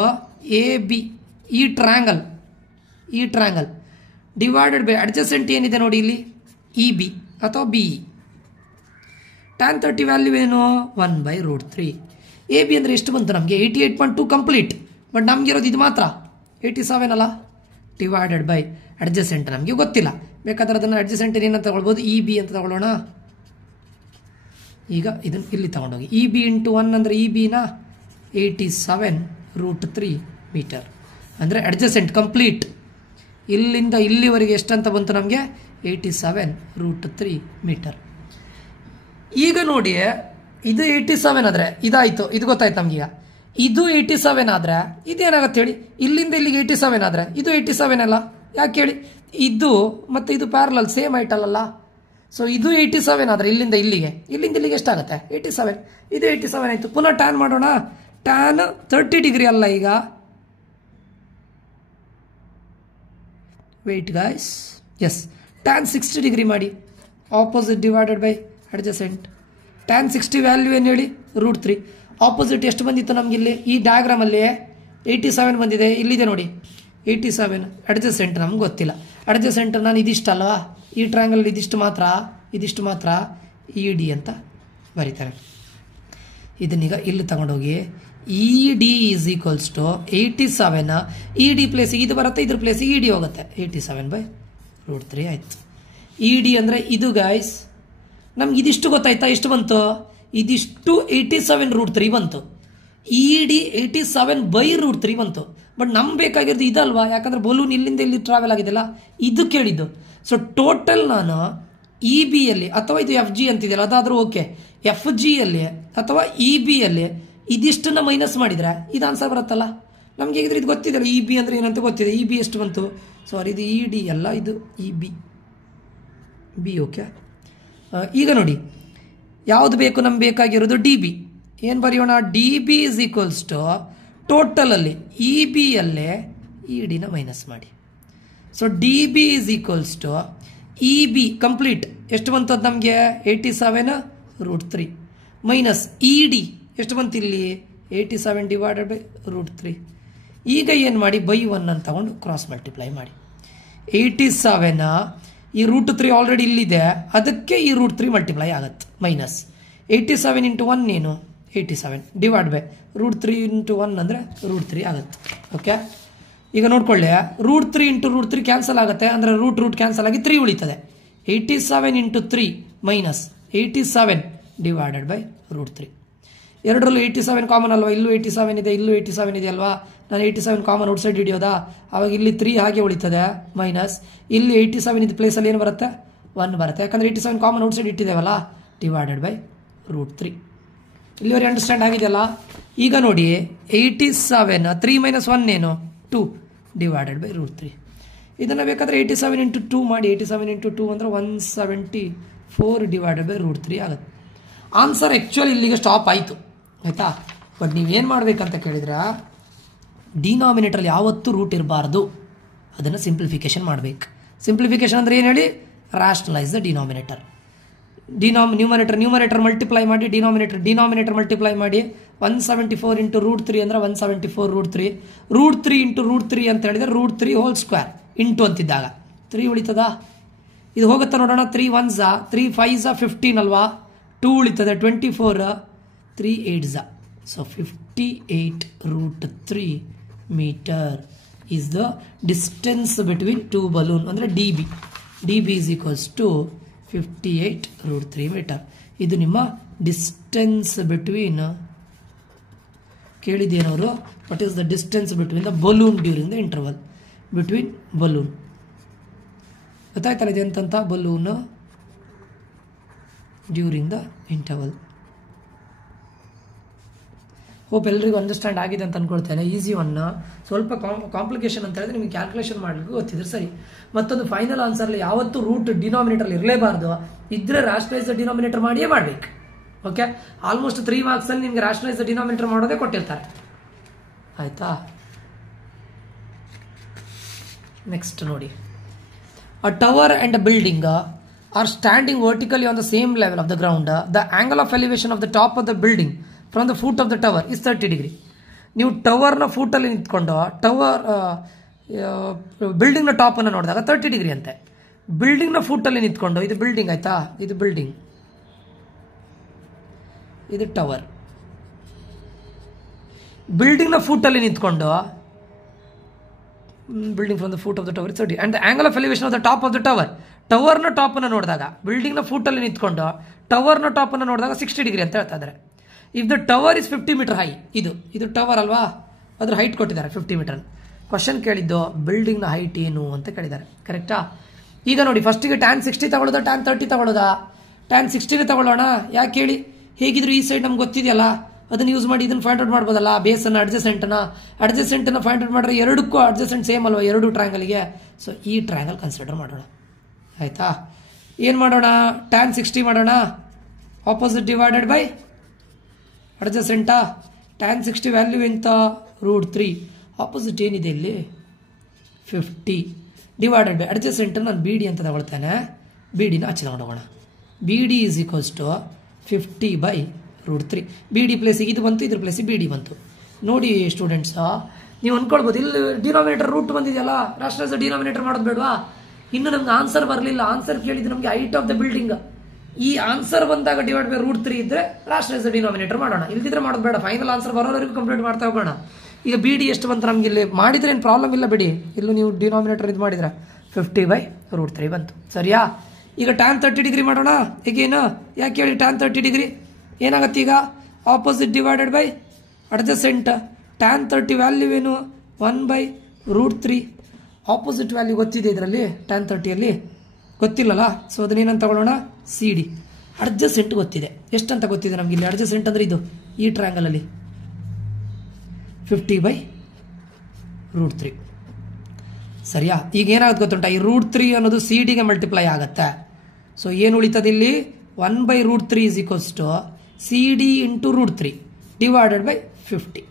AB. ಈ ಟ್ರ್ಯಾಂಗಲ್ ಡಿವೈಡೆಡ್ ಬೈ ಅಡ್ಜಸೆಂಟ್ ಏನಿದೆ ನೋಡಿ ಇಲ್ಲಿ EB ಅಥವಾ BE. tan 30 ವ್ಯಾಲ್ಯೂ ಏನು? 1/√3. AB ಅಂದರೆ ಎಷ್ಟು ಬಂತು ನಮಗೆ? 88.2 ಕಂಪ್ಲೀಟ್. ಬಟ್ ನಮಗಿರೋದು ಇದು ಮಾತ್ರ 87 ಅಲ್ಲ. ಡಿವೈಡೆಡ್ ಬೈ ಅಡ್ಜಸೆಂಟ್ ನಮಗೆ ಗೊತ್ತಿಲ್ಲ. ಬೇಕಾದ್ರೆ ಅದನ್ನು ಅಡ್ಜಸೆಂಟ್ ಏನಂತ ತಗೊಳ್ಬೋದು? EB ಅಂತ ತಗೊಳ್ಳೋಣ. ಈಗ ಇದನ್ನು ಇಲ್ಲಿ ತಗೊಂಡೋಗಿ EB ಇಂಟು 1 ಅಂದರೆ EBನ 87√3 ಮೀಟರ್. ಅಂದರೆ ಅಡ್ಜಸೆಂಟ್ ಕಂಪ್ಲೀಟ್ ಇಲ್ಲಿಂದ ಇಲ್ಲಿವರೆಗೆ ಎಷ್ಟಂತ ಬಂತು ನಮಗೆ? 87√3 ಮೀಟರ್. ಈಗ ನೋಡಿ, ಇದು 87 ಆದರೆ ಇದಾಯಿತು, ಇದು ಗೊತ್ತಾಯ್ತು ನಮಗೀಗ. ಇದು 87 ಆದರೆ ಇದೇನಾಗುತ್ತೆ ಹೇಳಿ? ಇಲ್ಲಿಂದ ಇಲ್ಲಿಗೆ 87 ಆದರೆ ಇದು 87 ಅಲ್ಲ. ಯಾಕೆ ಹೇಳಿ? ಇದು ಮತ್ತು ಇದು ಪ್ಯಾರಲಲ್ ಸೇಮ್ ಐಟಲ್ಲ. ಸೊ ಇದು 87 ಆದರೆ ಇಲ್ಲಿಂದ ಇಲ್ಲಿಗೆ ಎಷ್ಟಾಗುತ್ತೆ? 87. ಇದು 87 ಆಯಿತು. ಪುನಃ ಟ್ಯಾನ್ ಮಾಡೋಣ. ಟ್ಯಾನ್ 30 ಡಿಗ್ರಿ ಅಲ್ಲ, ಈಗ wait guys. Yes, tan 60 degree ಮಾಡಿ. Opposite divided by adjacent. Tan 60 value ಏನು ಹೇಳಿ? √3. ಆಪೋಸಿಟ್ ಎಷ್ಟು ಬಂದಿತ್ತು ನಮ್ಗೆ ಇಲ್ಲಿ? ಈ ಡಯಾಗ್ರಾಮಲ್ಲಿ 87 ಬಂದಿದೆ. ಇಲ್ಲಿದೆ ನೋಡಿ 87. ಅಡ್ಜಸೆಂಟ್ ನಮ್ಗೆ ಗೊತ್ತಿಲ್ಲ. ಅಡ್ಜಸೆಂಟ್ ನಾನು ಇದಿಷ್ಟಲ್ವಾ, ಈ ಟ್ರ್ಯಾಂಗಲ್ ಇದಿಷ್ಟು ಮಾತ್ರ ED ಅಂತ ಬರೀತಾರೆ. ಇದನ್ನೀಗ ಇಲ್ಲಿ ತಗೊಂಡೋಗಿ ED is equals to 87. ED place ಇದು ಬರುತ್ತೆ, ಇದ್ರ ಪ್ಲೇಸ್ ED ಹೋಗುತ್ತೆ. 87/√3 ಆಯ್ತು. ED ಅಂದರೆ ಇದು ಗಾಯ್ಸ್. ನಮ್ಗೆ ಇದಿಷ್ಟು ಗೊತ್ತಾಯ್ತಾ? ಎಷ್ಟು ಬಂತು? ಇದಿಷ್ಟು 87√3 ಬಂತು. ED 87/√3 ಬಂತು. ಬಟ್ ನಮ್ಗೆ ಬೇಕಾಗಿರೋದು ಇದಲ್ವಾ? ಯಾಕಂದ್ರೆ ಬಲೂನ್ ಇಲ್ಲಿಂದ ಇಲ್ಲಿ ಟ್ರಾವೆಲ್ ಆಗಿದೆಲ್ಲ, ಇದು ಕೇಳಿದ್ದು. ಸೊ ಟೋಟಲ್ ನಾನು EBಯಲ್ಲಿ ಅಥವಾ ಇದು FG ಅಂತಿದೆಯಲ್ಲ ಅದಾದರೂ ಓಕೆ, FGಯಲ್ಲಿ ಅಥವಾ EBಯಲ್ಲಿ ಇದಿಷ್ಟನ್ನು ಮೈನಸ್ ಮಾಡಿದರೆ ಇದು ಆನ್ಸರ್ ಬರುತ್ತಲ್ಲ ನಮ್ಗೆ. ಹೇಗಿದ್ರೆ ಇದು ಗೊತ್ತಿದೆಯಲ್ಲ, EB ಅಂದರೆ ಏನಂತ ಗೊತ್ತಿದೆ. EB ಎಷ್ಟು ಬಂತು? ಸಾರಿ, ಇದು ED ಅಲ್ಲ, ಇದು EB. ಓಕೆ. ಈಗ ನೋಡಿ ಯಾವುದು ಬೇಕು ನಮ್ಗೆ? ಬೇಕಾಗಿರೋದು DB. ಏನು ಬರೆಯೋಣ? DB ಈಸ್ ಈಕ್ವಲ್ಸ್ ಟು ಟೋಟಲಲ್ಲಿ EBಯಲ್ಲೇ EDನ ಮೈನಸ್ ಮಾಡಿ. So DB is equals to EB complete ಎಷ್ಟು ಬಂತು ಅದು ನಮಗೆ? 87√3 ಮೈನಸ್ ED ಎಷ್ಟು ಬಂತು ಇಲ್ಲಿ? 87/√3. ಈಗ ಏನು ಮಾಡಿ? ಬೈ 1 ಅಂತ ತಗೊಂಡು ಕ್ರಾಸ್ ಮಲ್ಟಿಪ್ಲೈ ಮಾಡಿ. 87 ಈ √3 ಆಲ್ರೆಡಿ ಇಲ್ಲಿದೆ, ಅದಕ್ಕೆ ಈ √3 ಮಲ್ಟಿಪ್ಲೈ ಆಗುತ್ತೆ. ಮೈನಸ್ 87 ಇಂಟು 1 ಏನು? 87 ಡಿವೈಡ್ ಬೈ √3 ಇಂಟು 1 ಅಂದರೆ √3 ಆಗುತ್ತೆ. ಓಕೆ. ಈಗ ನೋಡ್ಕೊಳ್ಳಿ, √3 ಇಂಟು √3 ಕ್ಯಾನ್ಸಲ್ ಆಗುತ್ತೆ, ಅಂದರೆ ರೂಟ್ ಕ್ಯಾನ್ಸಲ್ ಆಗಿ 3 ಉಳಿತದೆ. 87 ಇಂಟು 3 ಮೈನಸ್ 87 ಡಿವೈಡೆಡ್ ಬೈ √3. ಎರಡರಲ್ಲೂ 87 ಕಾಮನ್ ಅಲ್ವಾ? ಇಲ್ಲೂ 87 ಇದೆ, ಇಲ್ಲೂ 87 ಇದೆ ಅಲ್ವಾ? ನಾನು 87 ಕಾಮನ್ ಔಟ್ ಸೈಡ್ ಹಿಡಿಯೋದಾ? ಆವಾಗ ಇಲ್ಲಿ 3 ಹಾಗೆ ಉಳಿತದೆ. ಮೈನಸ್ ಇಲ್ಲಿ 87 ಇದ್ದ ಪ್ಲೇಸಲ್ಲಿ ಏನು ಬರುತ್ತೆ? 1 ಬರುತ್ತೆ. ಯಾಕಂದರೆ 87 ಕಾಮನ್ ಔಟ್ ಸೈಡ್ ಇಟ್ಟಿದ್ದೇವಲ್ಲ. Divided by √3. ಇಲ್ಲಿವರೆಗೆ ಅಂಡರ್ಸ್ಟ್ಯಾಂಡ್ ಆಗಿದೆಯಲ್ಲ? ಈಗ ನೋಡಿ 87 3 ಮೈನಸ್ 1 ಏನು? 2 ಡಿವೈಡೆಡ್ ಬೈ √3. ಇದನ್ನು ಬೇಕಾದರೆ 87 ಇಂಟು 2 ಮಾಡಿ. 87 ಇಂಟು 2 ಅಂದರೆ 174 ಡಿವೈಡೆಡ್ ಬೈ √3 ಆಗುತ್ತೆ. ಆನ್ಸರ್ ಆ್ಯಕ್ಚುಲಿ ಇಲ್ಲಿಗೆ ಸ್ಟಾಪ್ ಆಯಿತು, ಆಯಿತಾ? ಬಟ್ ನೀವೇನು ಮಾಡಬೇಕಂತ ಕೇಳಿದ್ರೆ, ಡಿನಾಮಿನೇಟ್ರಲ್ಲಿ ಯಾವತ್ತೂ ರೂಟ್ ಇರಬಾರ್ದು, ಅದನ್ನು ಸಿಂಪ್ಲಿಫಿಕೇಶನ್ ಮಾಡಬೇಕು. ಸಿಂಪ್ಲಿಫಿಕೇಶನ್ ಅಂದರೆ ಏನು ಹೇಳಿ? ರಾಷನಲೈಸ್ ದ ಡಿನಾಮಿನೇಟರ್. ನ್ಯೂಮರೇಟರ್ ಮಲ್ಟಿಪ್ಲೈ ಮಾಡಿ, ಡಿನಾಮಿನೇಟರ್ ಮಲ್ಟಿಪ್ಲೈ ಮಾಡಿ. 174 ಇಂಟು √3 ಅಂದರೆ 174√3. √3 ಇಂಟು √3 ಅಂತ ಹೇಳಿದರೆ √3 ಹೋಲ್ ಸ್ಕ್ವೇರ್ ಇಂಟು ಅಂತಿದ್ದಾಗ 3 ಉಳಿತದ? ಇದು ಹೋಗುತ್ತಾ ನೋಡೋಣ. 3 1s 3 5s 15 ಅಲ್ವಾ? 2 ಉಳಿತದೆ. 24 3 8s. So 58√3 metre is the distance between two balloon ಅಂದರೆ db. db is equals to 58√3 metre. ಇದು ನಿಮ್ಮ ಡಿಸ್ಟೆನ್ಸ್ ಬಿಟ್ವೀನ್ ಕೇಳಿದ್ದೇನವರು what is the distance between the balloon during the interval between balloon. ಗೊತ್ತಾಯ್ತಲ್ಲ ಇದೆ ಅಂತಂತ balloon during the interval. Hope ಎಲ್ರಿಗೂ ಅಂಡರ್ಸ್ಟ್ಯಾಂಡ್ ಆಗಿದೆ ಅಂತ ಅನ್ಕೊಳ್ತೇನೆ. ಈಸಿ ಒನ್, ಸ್ವಲ್ಪ ಕಾಂಪ್ಲಿಕೇಶನ್ ಅಂತ ಹೇಳಿದ್ರೆ ನಿಮಗೆ ಕ್ಯಾಲ್ಕುಲೇಷನ್ ಮಾಡಲಿಕ್ಕೆ ಗೊತ್ತಿದ್ರೆ ಸರಿ. ಮತ್ತೊಂದು ಫೈನಲ್ ಆನ್ಸರ್ಲಿ ಯಾವತ್ತೂ ರೂಟ್ ಡಿನಾಮಿನೇಟರ್ ಇರಲೇಬಾರ್ದು, ಇದ್ರೆ ರಾಷನಲೈಸ್ ಡಿನಾಮಿನೇಟರ್ ಮಾಡಿಯೇ ಮಾಡಬೇಕು. ಓಕೆ, ಆಲ್ಮೋಸ್ಟ್ 3 ಮಾರ್ಕ್ಸ್ ಅಲ್ಲಿ ನಿಮಗೆ ರಾಷನಲೈಸ್ ಡಿನಾಮಿನೇಟರ್ ಮಾಡೋದೇ ಕೊಟ್ಟಿರ್ತಾರೆ. ಆಯ್ತಾ? ನೆಕ್ಸ್ಟ್ ನೋಡಿ, a tower and a building are standing vertically on the same level of the ground. The angle of elevation of the top of the building from the foot of the tower is 30 degree. ನೀವು ಟವರ್ನ ಫೂಟಲ್ಲಿ ನಿಂತ್ಕೊಂಡು ಟವರ್ ಬಿಲ್ಡಿಂಗ್ನ ಟಾಪನ್ನು ನೋಡಿದಾಗ 30 ಡಿಗ್ರಿ ಅಂತೆ. ಬಿಲ್ಡಿಂಗ್ನ ಫೂಟಲ್ಲಿ ನಿಂತ್ಕೊಂಡು, ಇದು ಬಿಲ್ಡಿಂಗ್ ಆಯ್ತಾ, ಇದು ಬಿಲ್ಡಿಂಗ್, ಇದು ಟವರ್. ಬಿಲ್ಡಿಂಗ್ನ ಫೂಟಲ್ಲಿ ನಿಂತ್ಕೊಂಡು building from the foot of the tower 30 and the angle of elevation of the top of the tower. ಟವರ್ನ ಟಾಪನ್ನು ನೋಡಿದಾಗ, ಬಿಲ್ಡಿಂಗ್ನ ಫೂಟಲ್ಲಿ ನಿಂತ್ಕೊಂಡು ಟವರ್ನ ಟಾಪನ್ನು ನೋಡಿದಾಗ 60 ಡಿಗ್ರಿ ಅಂತ ಹೇಳ್ತಾ ಇದ್ದಾರೆ. If the tower is 50 metre high, ಇದು ಟವರ್ ಅಲ್ವಾ, ಅದ್ರ ಹೈಟ್ ಕೊಟ್ಟಿದ್ದಾರೆ 50 ಮೀಟರ್. ಕ್ವಶನ್ ಕೇಳಿದ್ದು ಬಿಲ್ಡಿಂಗ್ನ ಹೈಟ್ ಏನು ಅಂತ ಕೇಳಿದ್ದಾರೆ. ಕರೆಕ್ಟಾ? ಈಗ ನೋಡಿ, ಫಸ್ಟಿಗೆ ಟ್ಯಾನ್ 60 ತಗೊಳ್ಳೋದಾ ಟ್ಯಾನ್ 30 ತಗೊಳ್ಳೋದಾ? ಟ್ಯಾನ್ 60 ತಗೊಳ್ಳೋಣ. ಯಾಕೆ ಹೇಳಿ, ಹೇಗಿದ್ರು ಈ ಸೈಡ್ ನಮ್ಗೆ ಗೊತ್ತಿದೆಯಲ್ಲ, ಅದನ್ನು ಯೂಸ್ ಮಾಡಿ ಇದನ್ನು ಫೈಂಡ್ ಔಟ್ ಮಾಡ್ಬೋದಲ್ಲ. ಬೇಸನ್ನು ಅಡ್ಜಸೆಂಟನ್ನು ಫೈಂಡ್ ಔಟ್ ಮಾಡಿದ್ರೆ ಎರಡಕ್ಕೂ ಅಡ್ಜಸೆಂಟ್ ಸೇಮ್ ಅಲ್ವಾ, ಎರಡು ಟ್ರಯಾಂಗಲ್ಗೆ. ಸೊ ಈ ಟ್ರಯಾಂಗಲ್ ಕನ್ಸಿಡರ್ ಮಾಡೋಣ. ಆಯ್ತಾ? ಏನು ಮಾಡೋಣ? ಟ್ಯಾನ್ 60 ಮಾಡೋಣ. ಆಪೋಸಿಟ್ ಡಿವೈಡೆಡ್ ಬೈ ಅಡ್ಜಸೆಂಟಾ. ಟ್ಯಾನ್ 60 ವ್ಯಾಲ್ಯೂ ಎಂತ? √3. ಆಪೋಸಿಟ್ ಏನಿದೆ ಇಲ್ಲಿ? 50 ಡಿವೈಡೆಡ್ ಬೈ ಅಡ್ಜಸೆಂಟ್. ನಾನು ಬಿ ಡಿ ಅಂತ ತಗೊಳ್ತೇನೆ, ಬಿ ಡಿನ ಆಚೆ ತಗೊಂಡೋಗೋಣ. B D is equals to 50 by √3. B D ಪ್ಲೇಸಿಗೆ ಇದು ಬಂತು, ಇದ್ರ ಪ್ಲೇಸಿಗೆ ಬಿ ಡಿ ಬಂತು. ನೋಡಿ ಸ್ಟೂಡೆಂಟ್ಸ್, ನೀವು ಅಂದ್ಕೊಳ್ಬೋದು ಇಲ್ಲಿ ಡಿನಾಮಿನೇಟರ್ ರೂಟ್ ಬಂದಿದೆಯಲ್ಲ, ರಾಷ್ಟ್ರೀಯ ಡಿನಾಮಿನೇಟರ್ ಮಾಡೋದು ಬೇಡವಾ? ಇನ್ನು ನಮ್ಗೆ ಆನ್ಸರ್ ಬರಲಿಲ್ಲ. ಆನ್ಸರ್ ಕೇಳಿದ್ದು ನಮಗೆ ಹೈಟ್ ಆಫ್ ದ ಬಿಲ್ಡಿಂಗ್. ಈ ಆನ್ಸರ್ ಬಂದಾಗ ಡಿವೈಡ್ ಬೈ √3 ಇದ್ರೆ ರಾಷ್ಟ್ರೀಯ ಡಿನಾಮಿನೇಟರ್ ಮಾಡೋಣ, ಇಲ್ದಿದ್ರೆ ಮಾಡೋದು ಬೇಡ. ಫೈನಲ್ ಆನ್ಸರ್ ಬರೋವರೆಗೂ ಕಂಪ್ಲೀಟ್ ಮಾಡ್ತಾ ಹೋಗೋಣ. ಈಗ ಬಿ ಡಿ ಎಷ್ಟು ಬಂತು ನಮ್ಗೆ ಇಲ್ಲಿ ಮಾಡಿದ್ರೆ ಏನು ಪ್ರಾಬ್ಲಮ್ ಇಲ್ಲ ಬಿಡಿ. ಇಲ್ಲೂ ನೀವು ಡಿನಾಮಿನೇಟರ್ ಇದು ಮಾಡಿದ್ರೆ 50 ಬೈ √3 ಬಂತು. ಸರಿಯಾ? ಈಗ ಟ್ಯಾನ್ 30 ಡಿಗ್ರಿ ಮಾಡೋಣ. ಈಗೇನು ಯಾಕೆ ಹೇಳಿ, ಟ್ಯಾನ್ 30 ಡಿಗ್ರಿ ಏನಾಗತ್ತೆ ಈಗ? Opposite divided by adjacent. Tan 30 value ಏನು? 1 ಬೈ √3. ಆಪೋಸಿಟ್ ವ್ಯಾಲ್ಯೂ ಗೊತ್ತಿದೆ ಇದರಲ್ಲಿ, ಟ್ಯಾನ್ 30ಯಲ್ಲಿ ಗೊತ್ತಿಲ್ಲಲ್ಲ. ಸೊ ಅದನ್ನೇನಂತ ತಗೊಳ್ಳೋಣ? C D. ಅಡ್ಜಸೆಂಟ್ ಗೊತ್ತಿದೆ. ಎಷ್ಟಂತ ಗೊತ್ತಿದೆ ನಮ್ಗೆ ಇಲ್ಲಿ? ಅಡ್ಜಸೆಂಟ್ ಅಂದರೆ ಇದು, ಈ ಟ್ರಯಾಂಗಲಲ್ಲಿ 50 ಬೈ √3. ಸರಿಯಾ? ಈಗ ಏನಾಗುತ್ತೆ ಗೊತ್ತುಂಟ, ಈ √3 ಅನ್ನೋದು ಸಿ ಡಿಗೆ ಮಲ್ಟಿಪ್ಲೈ ಆಗುತ್ತೆ. ಸೊ ಏನು ಉಳಿತದೆ ಇಲ್ಲಿ? 1 by √3 is equals to C D into √3 divided by 50.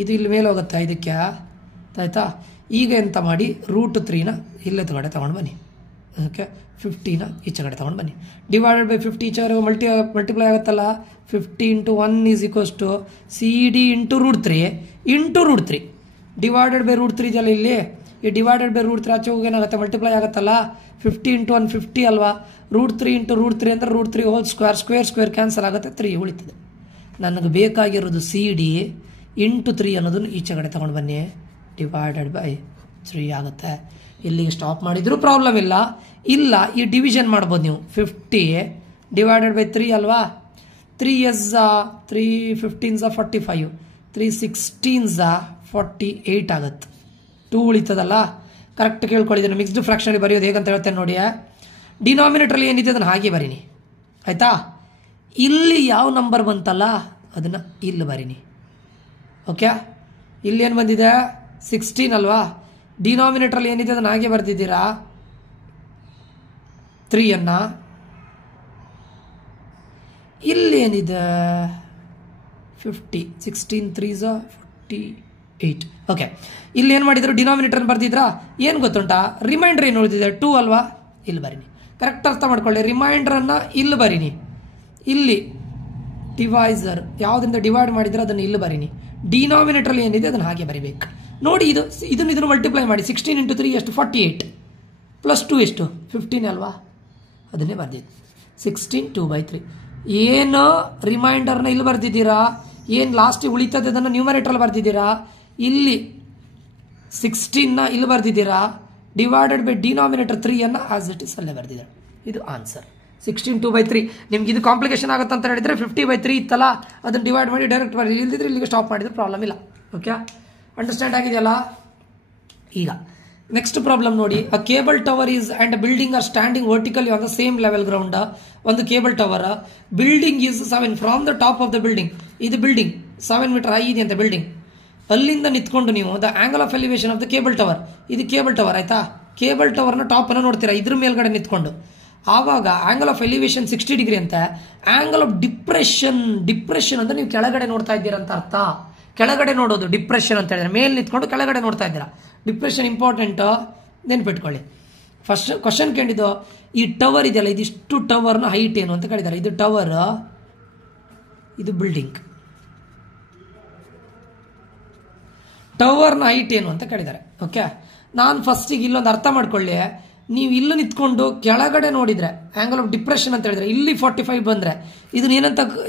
ಇದು ಇಲ್ಲಿ ಮೇಲೆ ಹೋಗುತ್ತೆ ಇದಕ್ಕೆ. ಆಯ್ತಾ? ಈಗ ಎಂತ ಮಾಡಿ, √3ನ ಇಲ್ಲೇ ತಗೊಂಡು ಬನ್ನಿ. ಓಕೆ, 50ನ ಈಚೆ ಕಡೆ ತಗೊಂಡು ಬನ್ನಿ. ಡಿವೈಡೆಡ್ ಬೈ 50 ಈಚೆವರೆಗೂ ಮಲ್ಟಿಪ್ಲೈ ಆಗುತ್ತಲ್ಲ. 50 into 1 is equals to C D into √3 divided by √3 ಇದೆಯಲ್ಲ ಇಲ್ಲಿ. ಈ ಡಿವೈಡೆಡ್ ಬೈ √3 ಆಚೆ ಹೋಗಿ ಏನಾಗುತ್ತೆ? ಮಲ್ಟಿಪ್ಲೈ ಆಗುತ್ತಲ್ಲ. 50 ಇಂಟು 1 50 ಅಲ್ವಾ. √3 ಇಂಟು √3 ಅಂದರೆ √3 ಹೋಲ್ ಸ್ಕ್ವೇರ್ ಕ್ಯಾನ್ಸಲ್ ಆಗುತ್ತೆ, 3 ಉಳಿತದೆ. ನನಗೆ ಬೇಕಾಗಿರೋದು ಸಿ ಡಿ ಇಂಟು 3 ಅನ್ನೋದನ್ನು ಈಚೆ ಕಡೆ ತಗೊಂಡು ಬನ್ನಿ. ಡಿವೈಡೆಡ್ ಬೈ 3 ಆಗುತ್ತೆ. ಇಲ್ಲಿಗೆ ಸ್ಟಾಪ್ ಮಾಡಿದ್ರು ಪ್ರಾಬ್ಲಮ್ ಇಲ್ಲ. ಈ ಡಿವಿಷನ್ ಮಾಡ್ಬೋದು ನೀವು. 50 ಡಿವೈಡೆಡ್ ಬೈ 3 ಅಲ್ವಾ. 3 3 15 45, 3 16 48 ಆಗುತ್ತೆ. 2 ಉಳಿತದಲ್ಲ. ಕರೆಕ್ಟ್ ಕೇಳ್ಕೊಳ್ಳಿದ್ದೀನಿ. ಮಿಕ್ಸ್ಡ್ ಫ್ರಾಕ್ಷನ್ ಬರೆಯೋದು ಹೇಗಂತ ಹೇಳ್ತೇನೆ ನೋಡಿ. ಡಿನಾಮಿನೇಟರ್ಲಿ ಏನಿದೆ ಅದನ್ನು ಹಾಗೆ ಬರೀನಿ. ಆಯಿತಾ? ಇಲ್ಲಿ ಯಾವ ನಂಬರ್ ಬಂತಲ್ಲ ಅದನ್ನು ಇಲ್ಲಿ ಬರೀನಿ. ಓಕೆ, ಇಲ್ಲಿ ಏನು ಬಂದಿದೆ? 16 ಅಲ್ವಾ. ಡಿನಾಮಿನೇಟರ್ಲಿ ಏನಿದೆ ಅದನ್ನು ಹಾಗೆ ಬರ್ತಿದ್ದೀರಾ 3ಅನ್ನು. ಇಲ್ಲಿ ಏನಿದೆ? 50. 16 3s 48. ಓಕೆ, ಇಲ್ಲಿ ಏನು ಮಾಡಿದ್ರು? ಡಿನಾಮಿನೇಟರ್ ಬರ್ತಿದ್ರಾ? ಏನು ಗೊತ್ತುಂಟಾ? ರಿಮೈಂಡರ್ ಏನು ಉಳಿದಿದೆ? 2 ಅಲ್ವಾ. ಇಲ್ಲಿ ಬರೀನಿ. ಕರೆಕ್ಟ್ ಅರ್ಥ ಮಾಡ್ಕೊಳ್ಳಿ. ರಿಮೈಂಡರನ್ನು ಇಲ್ಲಿ ಬರೀನಿ. ಇಲ್ಲಿ ಡಿವೈಸರ್ ಯಾವುದರಿಂದ ಡಿವೈಡ್ ಮಾಡಿದ್ರೆ ಅದನ್ನು ಇಲ್ಲಿ ಬರೀನಿ. ಡಿನಾಮಿನೇಟರ್ಲಿ ಏನಿದೆ ಅದನ್ನು ಹಾಗೆ ಬರಿಬೇಕು. ನೋಡಿ, ಇದನ್ನು ಮಲ್ಟಿಪ್ಲೈ ಮಾಡಿ. 16 ಇಂಟು 3 ಎಷ್ಟು? 48 ಪ್ಲಸ್ 2 ಎಷ್ಟು? 15 ಅಲ್ವಾ. ಅದನ್ನೇ ಬರ್ದಿದ್ದು. 16 2/3. ಏನು ರಿಮೈಂಡರ್ನ ಇಲ್ಲಿ ಬರ್ದಿದ್ದೀರಾ? ಏನು ಲಾಸ್ಟಿಗೆ ಉಳಿತದೆ ಅದನ್ನು ನ್ಯೂಮರೇಟರ್ ಬರ್ದಿದ್ದೀರಾ? ಇಲ್ಲಿ 16ನ ಇಲ್ಲಿ ಬರ್ದಿದ್ದೀರಾ, divided by denominator 3 as it is ಅಲ್ಲೇ ಬರ್ದಿದ್ದಾರೆ. ಇದು ಆನ್ಸರ್. 16 2/3. ನಿಮ್ಗೆ ಇದು ಕಾಂಪ್ಲಿಕೇಶನ್ ಆಗುತ್ತೆ ಅಂತ ಹೇಳಿದ್ರೆ 50/3 ಇತ್ತಲ್ಲ, ಅದನ್ನು ಡಿವೈಡ್ ಮಾಡಿ ಡೈರೆಕ್ಟ್ ಮಾಡಿ, ಇಲ್ದಿದ್ರೆ ಇಲ್ಲಿಗೆ ಸ್ಟಾಪ್ ಮಾಡಿದ್ರೆ ಪ್ರಾಬ್ಲಮ್ ಇಲ್ಲ. ಓಕೆ, ಅಂಡರ್ಸ್ಟ್ಯಾಂಡ್ ಆಗಿದೆಯಲ್ಲ? ಈಗ ನೆಕ್ಸ್ಟ್ ಪ್ರಾಬ್ಲಮ್ ನೋಡಿ. A cable tower is and building are standing vertically on the same level ground. ಒಂದು cable tower, building is 7 from the top of the building. ಇದು ಬಿಲ್ಡಿಂಗ್ 7 ಮೀಟರ್ ಹೈ ಇದೆ ಅಂತ ಬಿಲ್ಡಿಂಗ್. ಅಲ್ಲಿಂದ ನಿಂತ್ಕೊಂಡು ನೀವು the angle of elevation of the cable tower, ಇದು ಕೇಬಲ್ ಟವರ್ ಆಯ್ತಾ, ಕೇಬಲ್ ಟವರ್ನ ಟಾಪ್ ಅನ್ನು ನೋಡ್ತೀರಾ, ಇದ್ರ ಮೇಲ್ಗಡೆ ನಿಂತ್ಕೊಂಡು. ಆವಾಗ ಆಂಗಲ್ ಆಫ್ ಎಲಿವೇಶನ್ 60 ಡಿಗ್ರಿ ಅಂತ. ಆಂಗಲ್ ಆಫ್ ಡಿಪ್ರೆಷನ್ ಅಂದ್ರೆ ನೀವು ಕೆಳಗಡೆ ನೋಡ್ತಾ ಇದ್ದೀರಾ ಅಂತ ಅರ್ಥ. ಕೆಳಗಡೆ ನೋಡೋದು ಡಿಪ್ರೆಷನ್ ಅಂತ ಹೇಳಿದ್ರೆ, ಮೇಲೆ ನಿಂತ್ಕೊಂಡು ಕೆಳಗಡೆ ನೋಡ್ತಾ ಇದ್ದೀರಾ. ಡಿಪ್ರೆಷನ್ ಇಂಪಾರ್ಟೆಂಟ್, ನೆನ್ಪಿಟ್ಕೊಳ್ಳಿ. ಫಸ್ಟ್ ಕ್ವಶನ್ ಕೇಳಿದ್ದು, ಈ ಟವರ್ ಇದೆಯಲ್ಲ, ಇದಿಷ್ಟು ಟವರ್ನ ಹೈಟ್ ಏನು ಅಂತ ಕೇಳಿದ್ದಾರೆ. ಇದು ಟವರ್, ಇದು ಬಿಲ್ಡಿಂಗ್. ಟವರ್ನ ಹೈಟ್ ಏನು ಅಂತ ಕೇಳಿದ್ದಾರೆ. ಓಕೆ, ನಾನು ಫಸ್ಟಿಗೆ ಇಲ್ಲೊಂದು ಅರ್ಥ ಮಾಡ್ಕೊಳ್ಳಿ. ನೀವು ಇಲ್ಲಿ ನಿಂತ್ಕೊಂಡು ಕೆಳಗಡೆ ನೋಡಿದ್ರೆ ಆಂಗಲ್ ಆಫ್ ಡಿಪ್ರೆಷನ್ ಅಂತ ಹೇಳಿದ್ರೆ, ಇಲ್ಲಿ 45 ಬಂದ್ರೆ ಇದನ್ನ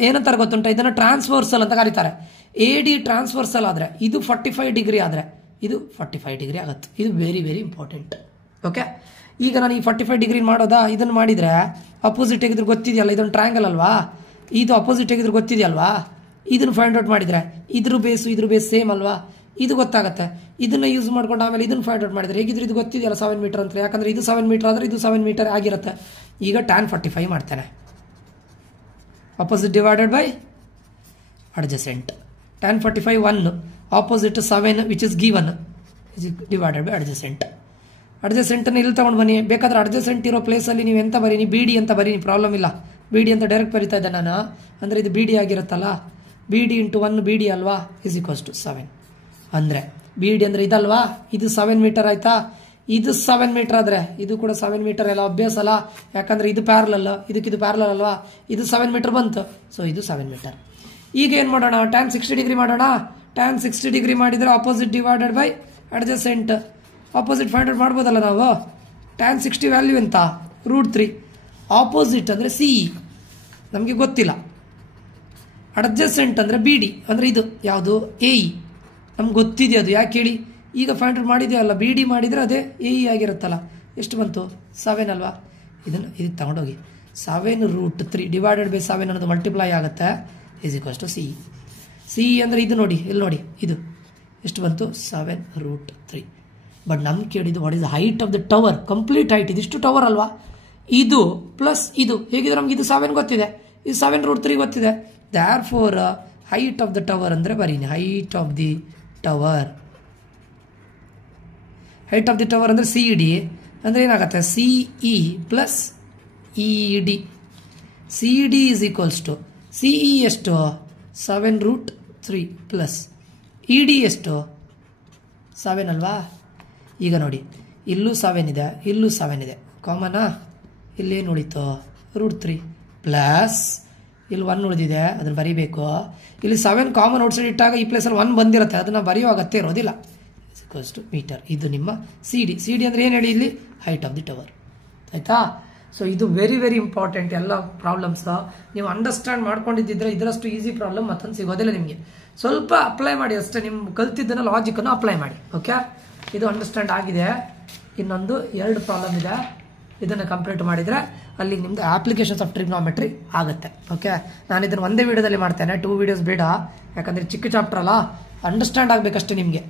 ಏನಂತಾರೆ ಗೊತ್ತುಂಟ, ಇದನ್ನ ಟ್ರಾನ್ಸ್ವರ್ಸಲ್ ಅಂತ ಕರೀತಾರೆ. AD ಟ್ರಾನ್ಸ್ವರ್ಸಲ್ ಆದ್ರೆ ಇದು 45 ಡಿಗ್ರಿ ಆದ್ರೆ ಇದು 45 ಡಿಗ್ರಿ ಆಗುತ್ತೆ. ಇದು ವೆರಿ ವೆರಿ ಇಂಪಾರ್ಟೆಂಟ್. ಓಕೆ, ಈಗ ನಾನು ಈ 45 ಡಿಗ್ರಿ ಮಾಡೋದಾ, ಇದನ್ನು ಮಾಡಿದ್ರೆ ಅಪೋಸಿಟ್ ತೆಗೆದ್ರೆ ಗೊತ್ತಿದೆಯಲ್ಲ, ಇದೊಂದು ಟ್ರಯಾಂಗಲ್ ಅಲ್ವಾ, ಇದು ಅಪೋಸಿಟ್ ತೆಗೆದ್ರೆ ಗೊತ್ತಿದೆಯಲ್ವಾ, ಇದನ್ನು ಫೈಂಡ್ ಔಟ್ ಮಾಡಿದ್ರೆ ಇದ್ರ ಬೇಸ್ ಸೇಮ್ ಅಲ್ವಾ, ಇದು ಗೊತ್ತಾಗುತ್ತೆ. ಇದನ್ನ ಯೂಸ್ ಮಾಡ್ಕೊಂಡು ಆಮೇಲೆ ಇದನ್ನು ಫೈಂಡ್ ಔಟ್ ಮಾಡಿದ್ರೆ ಹೇಗಿದ್ರೆ ಇದು ಗೊತ್ತಿದೆಯಲ್ಲ 7 ಮೀಟರ್ ಅಂತ, ಯಾಕಂದ್ರೆ ಇದು 7 ಮೀಟರ್ ಆದ್ರೆ ಇದು 7 ಮೀಟರ್ ಆಗಿರುತ್ತೆ. ಈಗ tan 45 ಮಾಡ್ತೇನೆ, opposite divided by adjacent. tan 45 1, opposite 7 which is given divided by adjacent. ಅಡ್ಜಸೆಂಟನ್ನು ಇಲ್ಲಿ ತಗೊಂಡು ಬನ್ನಿ. ಬೇಕಾದ್ರೆ ಅಡ್ಜಸೆಂಟ್ ಇರೋ ಪ್ಲೇಸಲ್ಲಿ ನೀವು ಎಂತ ಬರೀನಿ, BD ಅಂತ ಬರೀನಿ, ಪ್ರಾಬ್ಲಮ್ ಇಲ್ಲ. BD ಅಂತ ಡೈರೆಕ್ಟ್ ಬರೀತಾ ಇದ್ದೆ ನಾನು, ಅಂದರೆ ಇದು BD ಆಗಿರುತ್ತಲ್ಲ, BD × 1 BD ಅಲ್ವಾ, ಇಸ್ ಈಕ್ವಲ್ಸ್ ಟು 7. ಅಂದರೆ BD ಅಂದರೆ ಇದಲ್ವಾ, ಇದು 7 ಮೀಟರ್ ಆಯ್ತಾ, ಇದು 7 ಮೀಟರ್ ಆದರೆ ಇದು ಕೂಡ 7 ಮೀಟರ್ ಎಲ್ಲ ಅಭ್ಯಾಸ ಅಲ್ಲ, ಯಾಕಂದರೆ ಇದು ಪ್ಯಾರಲಲ್, ಇದಕ್ಕಿದು ಪ್ಯಾರಲಲ್ ಅಲ್ವಾ, ಇದು 7 ಮೀಟರ್ ಬಂತು. ಸೊ ಇದು 7 ಮೀಟರ್. ಈಗ ಏನು ಮಾಡೋಣ, tan 60 ಡಿಗ್ರಿ ಮಾಡೋಣ. tan 60 ಡಿಗ್ರಿ ಮಾಡಿದರೆ opposite divided by adjacent. Opposite find out ಮಾಡ್ಬೋದಲ್ಲ ನಾವು. tan 60 ವ್ಯಾಲ್ಯೂ ಎಂತ, √3. ಆಪೋಸಿಟ್ ಅಂದರೆ CE ನಮಗೆ ಗೊತ್ತಿಲ್ಲ, ಅಡ್ಜಸೆಂಟ್ ಅಂದರೆ BD ಅಂದರೆ ಇದು ಯಾವುದು AE ನಮ್ಗೆ ಗೊತ್ತಿದೆ. ಅದು ಯಾಕೆ ಹೇಳಿ, ಈಗ ಫೈಂಡ್ ಔಟ್ ಮಾಡಿದೆಯಲ್ಲ, BD ಮಾಡಿದರೆ ಅದೇ AE ಆಗಿರುತ್ತಲ್ಲ. ಎಷ್ಟು ಬಂತು, 7 ಅಲ್ವಾ. ಇದಕ್ಕೆ ತಗೊಂಡೋಗಿ 7√3 ಡಿವೈಡೆಡ್ ಬೈ 7 ಅನ್ನೋದು ಮಲ್ಟಿಪ್ಲೈ ಆಗುತ್ತೆ, is equals to CE. CE ಅಂದರೆ ಇದು ನೋಡಿ, ಇಲ್ಲಿ ನೋಡಿ, ಇದು ಎಷ್ಟು ಬಂತು, 7√3. ಬಟ್ ನಮ್ಗೆ ಕೇಳಿದ್ದು what is the height of the tower, complete height. ಇದಿಷ್ಟು ಟವರ್ ಅಲ್ವಾ, ಇದು ಪ್ಲಸ್ ಇದು ಹೇಗಿದ್ರೆ ನಮ್ಗೆ ಇದು 7 ಗೊತ್ತಿದೆ, ಇದು 7√3 ಗೊತ್ತಿದೆ. Therefore height of the tower ಅಂದರೆ ಬರೀನಿ, height of the tower. Height of the tower ಅಂದರೆ CD ಅಂದರೆ ಏನಾಗುತ್ತೆ, CE plus ED. CD is equals to CE ಎಷ್ಟು, 7√3 ಪ್ಲಸ್ ED ಎಷ್ಟು, 7 ಅಲ್ವಾ. ಈಗ ನೋಡಿ, ಇಲ್ಲೂ 7 ಇದೆ, ಇಲ್ಲೂ 7 ಇದೆ, ಕಾಮನಾ. ಇಲ್ಲೇನು ಉಳಿತು, √3 ಪ್ಲಸ್ ಇಲ್ಲಿ 1 ಉಳಿದಿದೆ, ಅದನ್ನು ಬರೀಬೇಕು. ಇಲ್ಲಿ 7 ಕಾಮನ್ ಔಟ್ಸೈಡ್ ಇಟ್ಟಾಗ ಈ ಪ್ಲೇಸಲ್ಲಿ 1 ಬಂದಿರುತ್ತೆ, ಅದನ್ನು ಬರೆಯೋ ಅಗತ್ಯ ಇರೋದಿಲ್ಲ. Equals to metre. ಇದು ನಿಮ್ಮ CD ಅಂದರೆ ಏನು ಹೇಳಿ, ಇಲ್ಲಿ ಹೈಟ್ ಆಫ್ ದಿ ಟವರ್ ಆಯಿತಾ. ಸೊ ಇದು ವೆರಿ ವೆರಿ ಇಂಪಾರ್ಟೆಂಟ್. ಎಲ್ಲ ಪ್ರಾಬ್ಲಮ್ಸ್ ನೀವು ಅಂಡರ್ಸ್ಟ್ಯಾಂಡ್ ಮಾಡ್ಕೊಂಡಿದ್ದಿದ್ರೆ ಇದರಷ್ಟು ಈಸಿ ಪ್ರಾಬ್ಲಮ್ ಮತ್ತೊಂದು ಸಿಗೋದಿಲ್ಲ ನಿಮಗೆ. ಸ್ವಲ್ಪ ಅಪ್ಲೈ ಮಾಡಿ ಅಷ್ಟೇ, ನಿಮ್ಮ ಕಲ್ತಿದ್ದನ್ನು ಲಾಜಿಕನ್ನು ಅಪ್ಲೈ ಮಾಡಿ. ಓಕೆ, ಇದು ಅಂಡರ್ಸ್ಟ್ಯಾಂಡ್ ಆಗಿದೆ. ಇನ್ನೊಂದು 2 ಪ್ರಾಬ್ಲಮ್ ಇದೆ, ಇದನ್ನು ಕಂಪ್ಲೀಟ್ ಮಾಡಿದರೆ ಅಲ್ಲಿಗೆ ನಿಮ್ಮದು ಅಪ್ಲಿಕೇಶನ್ಸ್ ಆಫ್ ಟ್ರಿಗ್ನೋಮೆಟ್ರಿ ಆಗುತ್ತೆ. ಓಕೆ, ನಾನು ಇದನ್ನು ಒಂದೇ ವಿಡಿಯೋದಲ್ಲಿ ಮಾಡ್ತೇನೆ, 2 ವಿಡಿಯೋಸ್ ಬೇಡ, ಯಾಕಂದರೆ ಚಿಕ್ಕ ಚಾಪ್ಟರ್ ಅಲ್ಲ, ಅಂಡರ್ಸ್ಟ್ಯಾಂಡ್ ಆಗಬೇಕಷ್ಟೇ ನಿಮಗೆ.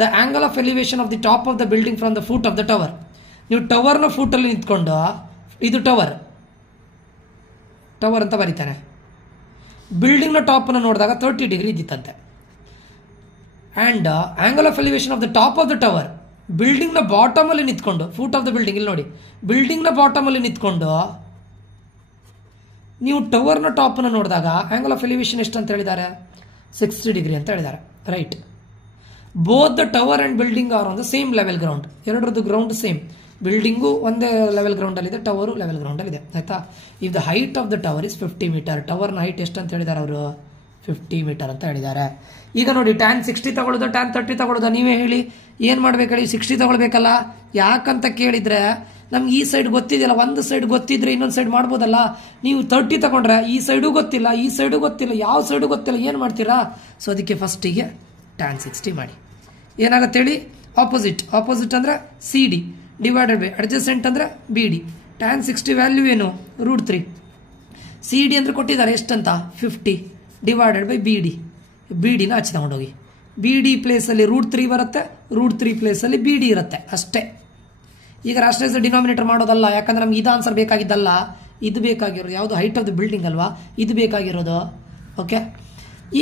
The angle of elevation of the top of the building from the foot of the tower. ನೀವು ಟವರ್ನ ಫೂಟಲ್ಲಿ ನಿಂತ್ಕೊಂಡು, ಇದು ಟವರ್ ಅಂತ ಬರೀತಾನೆ, ಬಿಲ್ಡಿಂಗ್ನ ಟಾಪನ್ನು ನೋಡಿದಾಗ 30 ಡಿಗ್ರಿ ಇದ್ದಿತ್ತಂತೆ. And angle of elevation of the top of the tower, ಬಿಲ್ಡಿಂಗ್ನ ಬಾಟಮಲ್ಲಿ ನಿಂತ್ಕೊಂಡು, ಫೂಟ್ ಆಫ್ ದ ಬಿಲ್ಡಿಂಗ್ ಇಲ್ಲಿ ನೋಡಿ, ಬಿಲ್ಡಿಂಗ್ನ ಬಾಟಮಲ್ಲಿ ನಿಂತ್ಕೊಂಡು ನೀವು ಟವರ್ನ ಟಾಪನ್ನು ನೋಡಿದಾಗ ಆಂಗಲ್ ಆಫ್ ಎಲಿವೇಶನ್ ಎಷ್ಟು ಅಂತ ಹೇಳಿದ್ದಾರೆ, 60 ಡಿಗ್ರಿ ಅಂತ ಹೇಳಿದ್ದಾರೆ. Right, both the tower and building are on the same level ground. ಎರಡರದ್ದು ಗ್ರೌಂಡ್ ಸೇಮ್, ಬಿಲ್ಡಿಂಗು ಒಂದೇ ಲೆವೆಲ್ ಗ್ರೌಂಡಲ್ಲಿದೆ, ಟವರು ಲೆವೆಲ್ ಗ್ರೌಂಡಲ್ಲಿದೆ ಆಯಿತಾ. If the height of the tower is 50 metre, ಟವರ್ನ ಹೈಟ್ ಎಷ್ಟು ಅಂತ ಹೇಳಿದ್ದಾರೆ ಅವರು, 50 ಮೀಟರ್ ಅಂತ ಹೇಳಿದ್ದಾರೆ. ಈಗ ನೋಡಿ, tan 60 ತಗೊಳ್ಳೋದು tan 30 ತಗೊಳ್ಳೋದು, ನೀವೇ ಹೇಳಿ ಏನು ಮಾಡ್ಬೇಕು ಹೇಳಿ. 60 ತಗೊಳ್ಬೇಕಲ್ಲ, ಯಾಕಂತ ಕೇಳಿದರೆ ನಮ್ಗೆ ಈ ಸೈಡ್ ಗೊತ್ತಿದೆಯಲ್ಲ, ಒಂದು ಸೈಡ್ ಗೊತ್ತಿದ್ರೆ ಇನ್ನೊಂದು ಸೈಡ್ ಮಾಡ್ಬೋದಲ್ಲ. ನೀವು 30 ತಗೊಂಡ್ರೆ ಈ ಸೈಡು ಗೊತ್ತಿಲ್ಲ, ಈ ಸೈಡು ಗೊತ್ತಿಲ್ಲ, ಯಾವ ಸೈಡು ಗೊತ್ತಿಲ್ಲ, ಏನು ಮಾಡ್ತೀರಾ. ಸೊ ಅದಕ್ಕೆ ಫಸ್ಟಿಗೆ tan 60 ಮಾಡಿ. ಏನಾಗುತ್ತೆ ಹೇಳಿ, ಆಪೋಸಿಟ್ ಅಂದ್ರೆ C D divided by adjacent ಅಂದ್ರೆ ಬಿ ಡಿ. ಟ್ಯಾನ್ 60 ವ್ಯಾಲ್ಯೂ ಏನು √3. ಸಿ ಡಿ ಅಂದ್ರೆ ಕೊಟ್ಟಿದ್ದಾರೆ ಎಷ್ಟಂತ 50 ಡಿವೈಡೆಡ್ ಬೈ ಬಿ ಡಿನ ಹಚ್ಚಿ ತಗೊಂಡೋಗಿ. ಬಿ ಡಿ ಪ್ಲೇಸಲ್ಲಿ √3 ಬರುತ್ತೆ, √3 ಪ್ಲೇಸಲ್ಲಿ ಬಿ ಡಿ ಇರುತ್ತೆ ಅಷ್ಟೇ. ಈಗ ರಾಷ್ಟ್ರೀಯ ಡಿನಾಮಿನೇಟರ್ ಮಾಡೋದಲ್ಲ, ಯಾಕಂದ್ರೆ ನಮ್ಗೆ ಇದು ಆನ್ಸರ್ ಬೇಕಾಗಿದ್ದಲ್ಲ, ಇದು ಬೇಕಾಗಿರೋದು ಯಾವುದು ಹೈಟ್ ಆಫ್ ದ ಬಿಲ್ಡಿಂಗ್ ಅಲ್ವಾ, ಇದು ಬೇಕಾಗಿರೋದು. ಓಕೆ,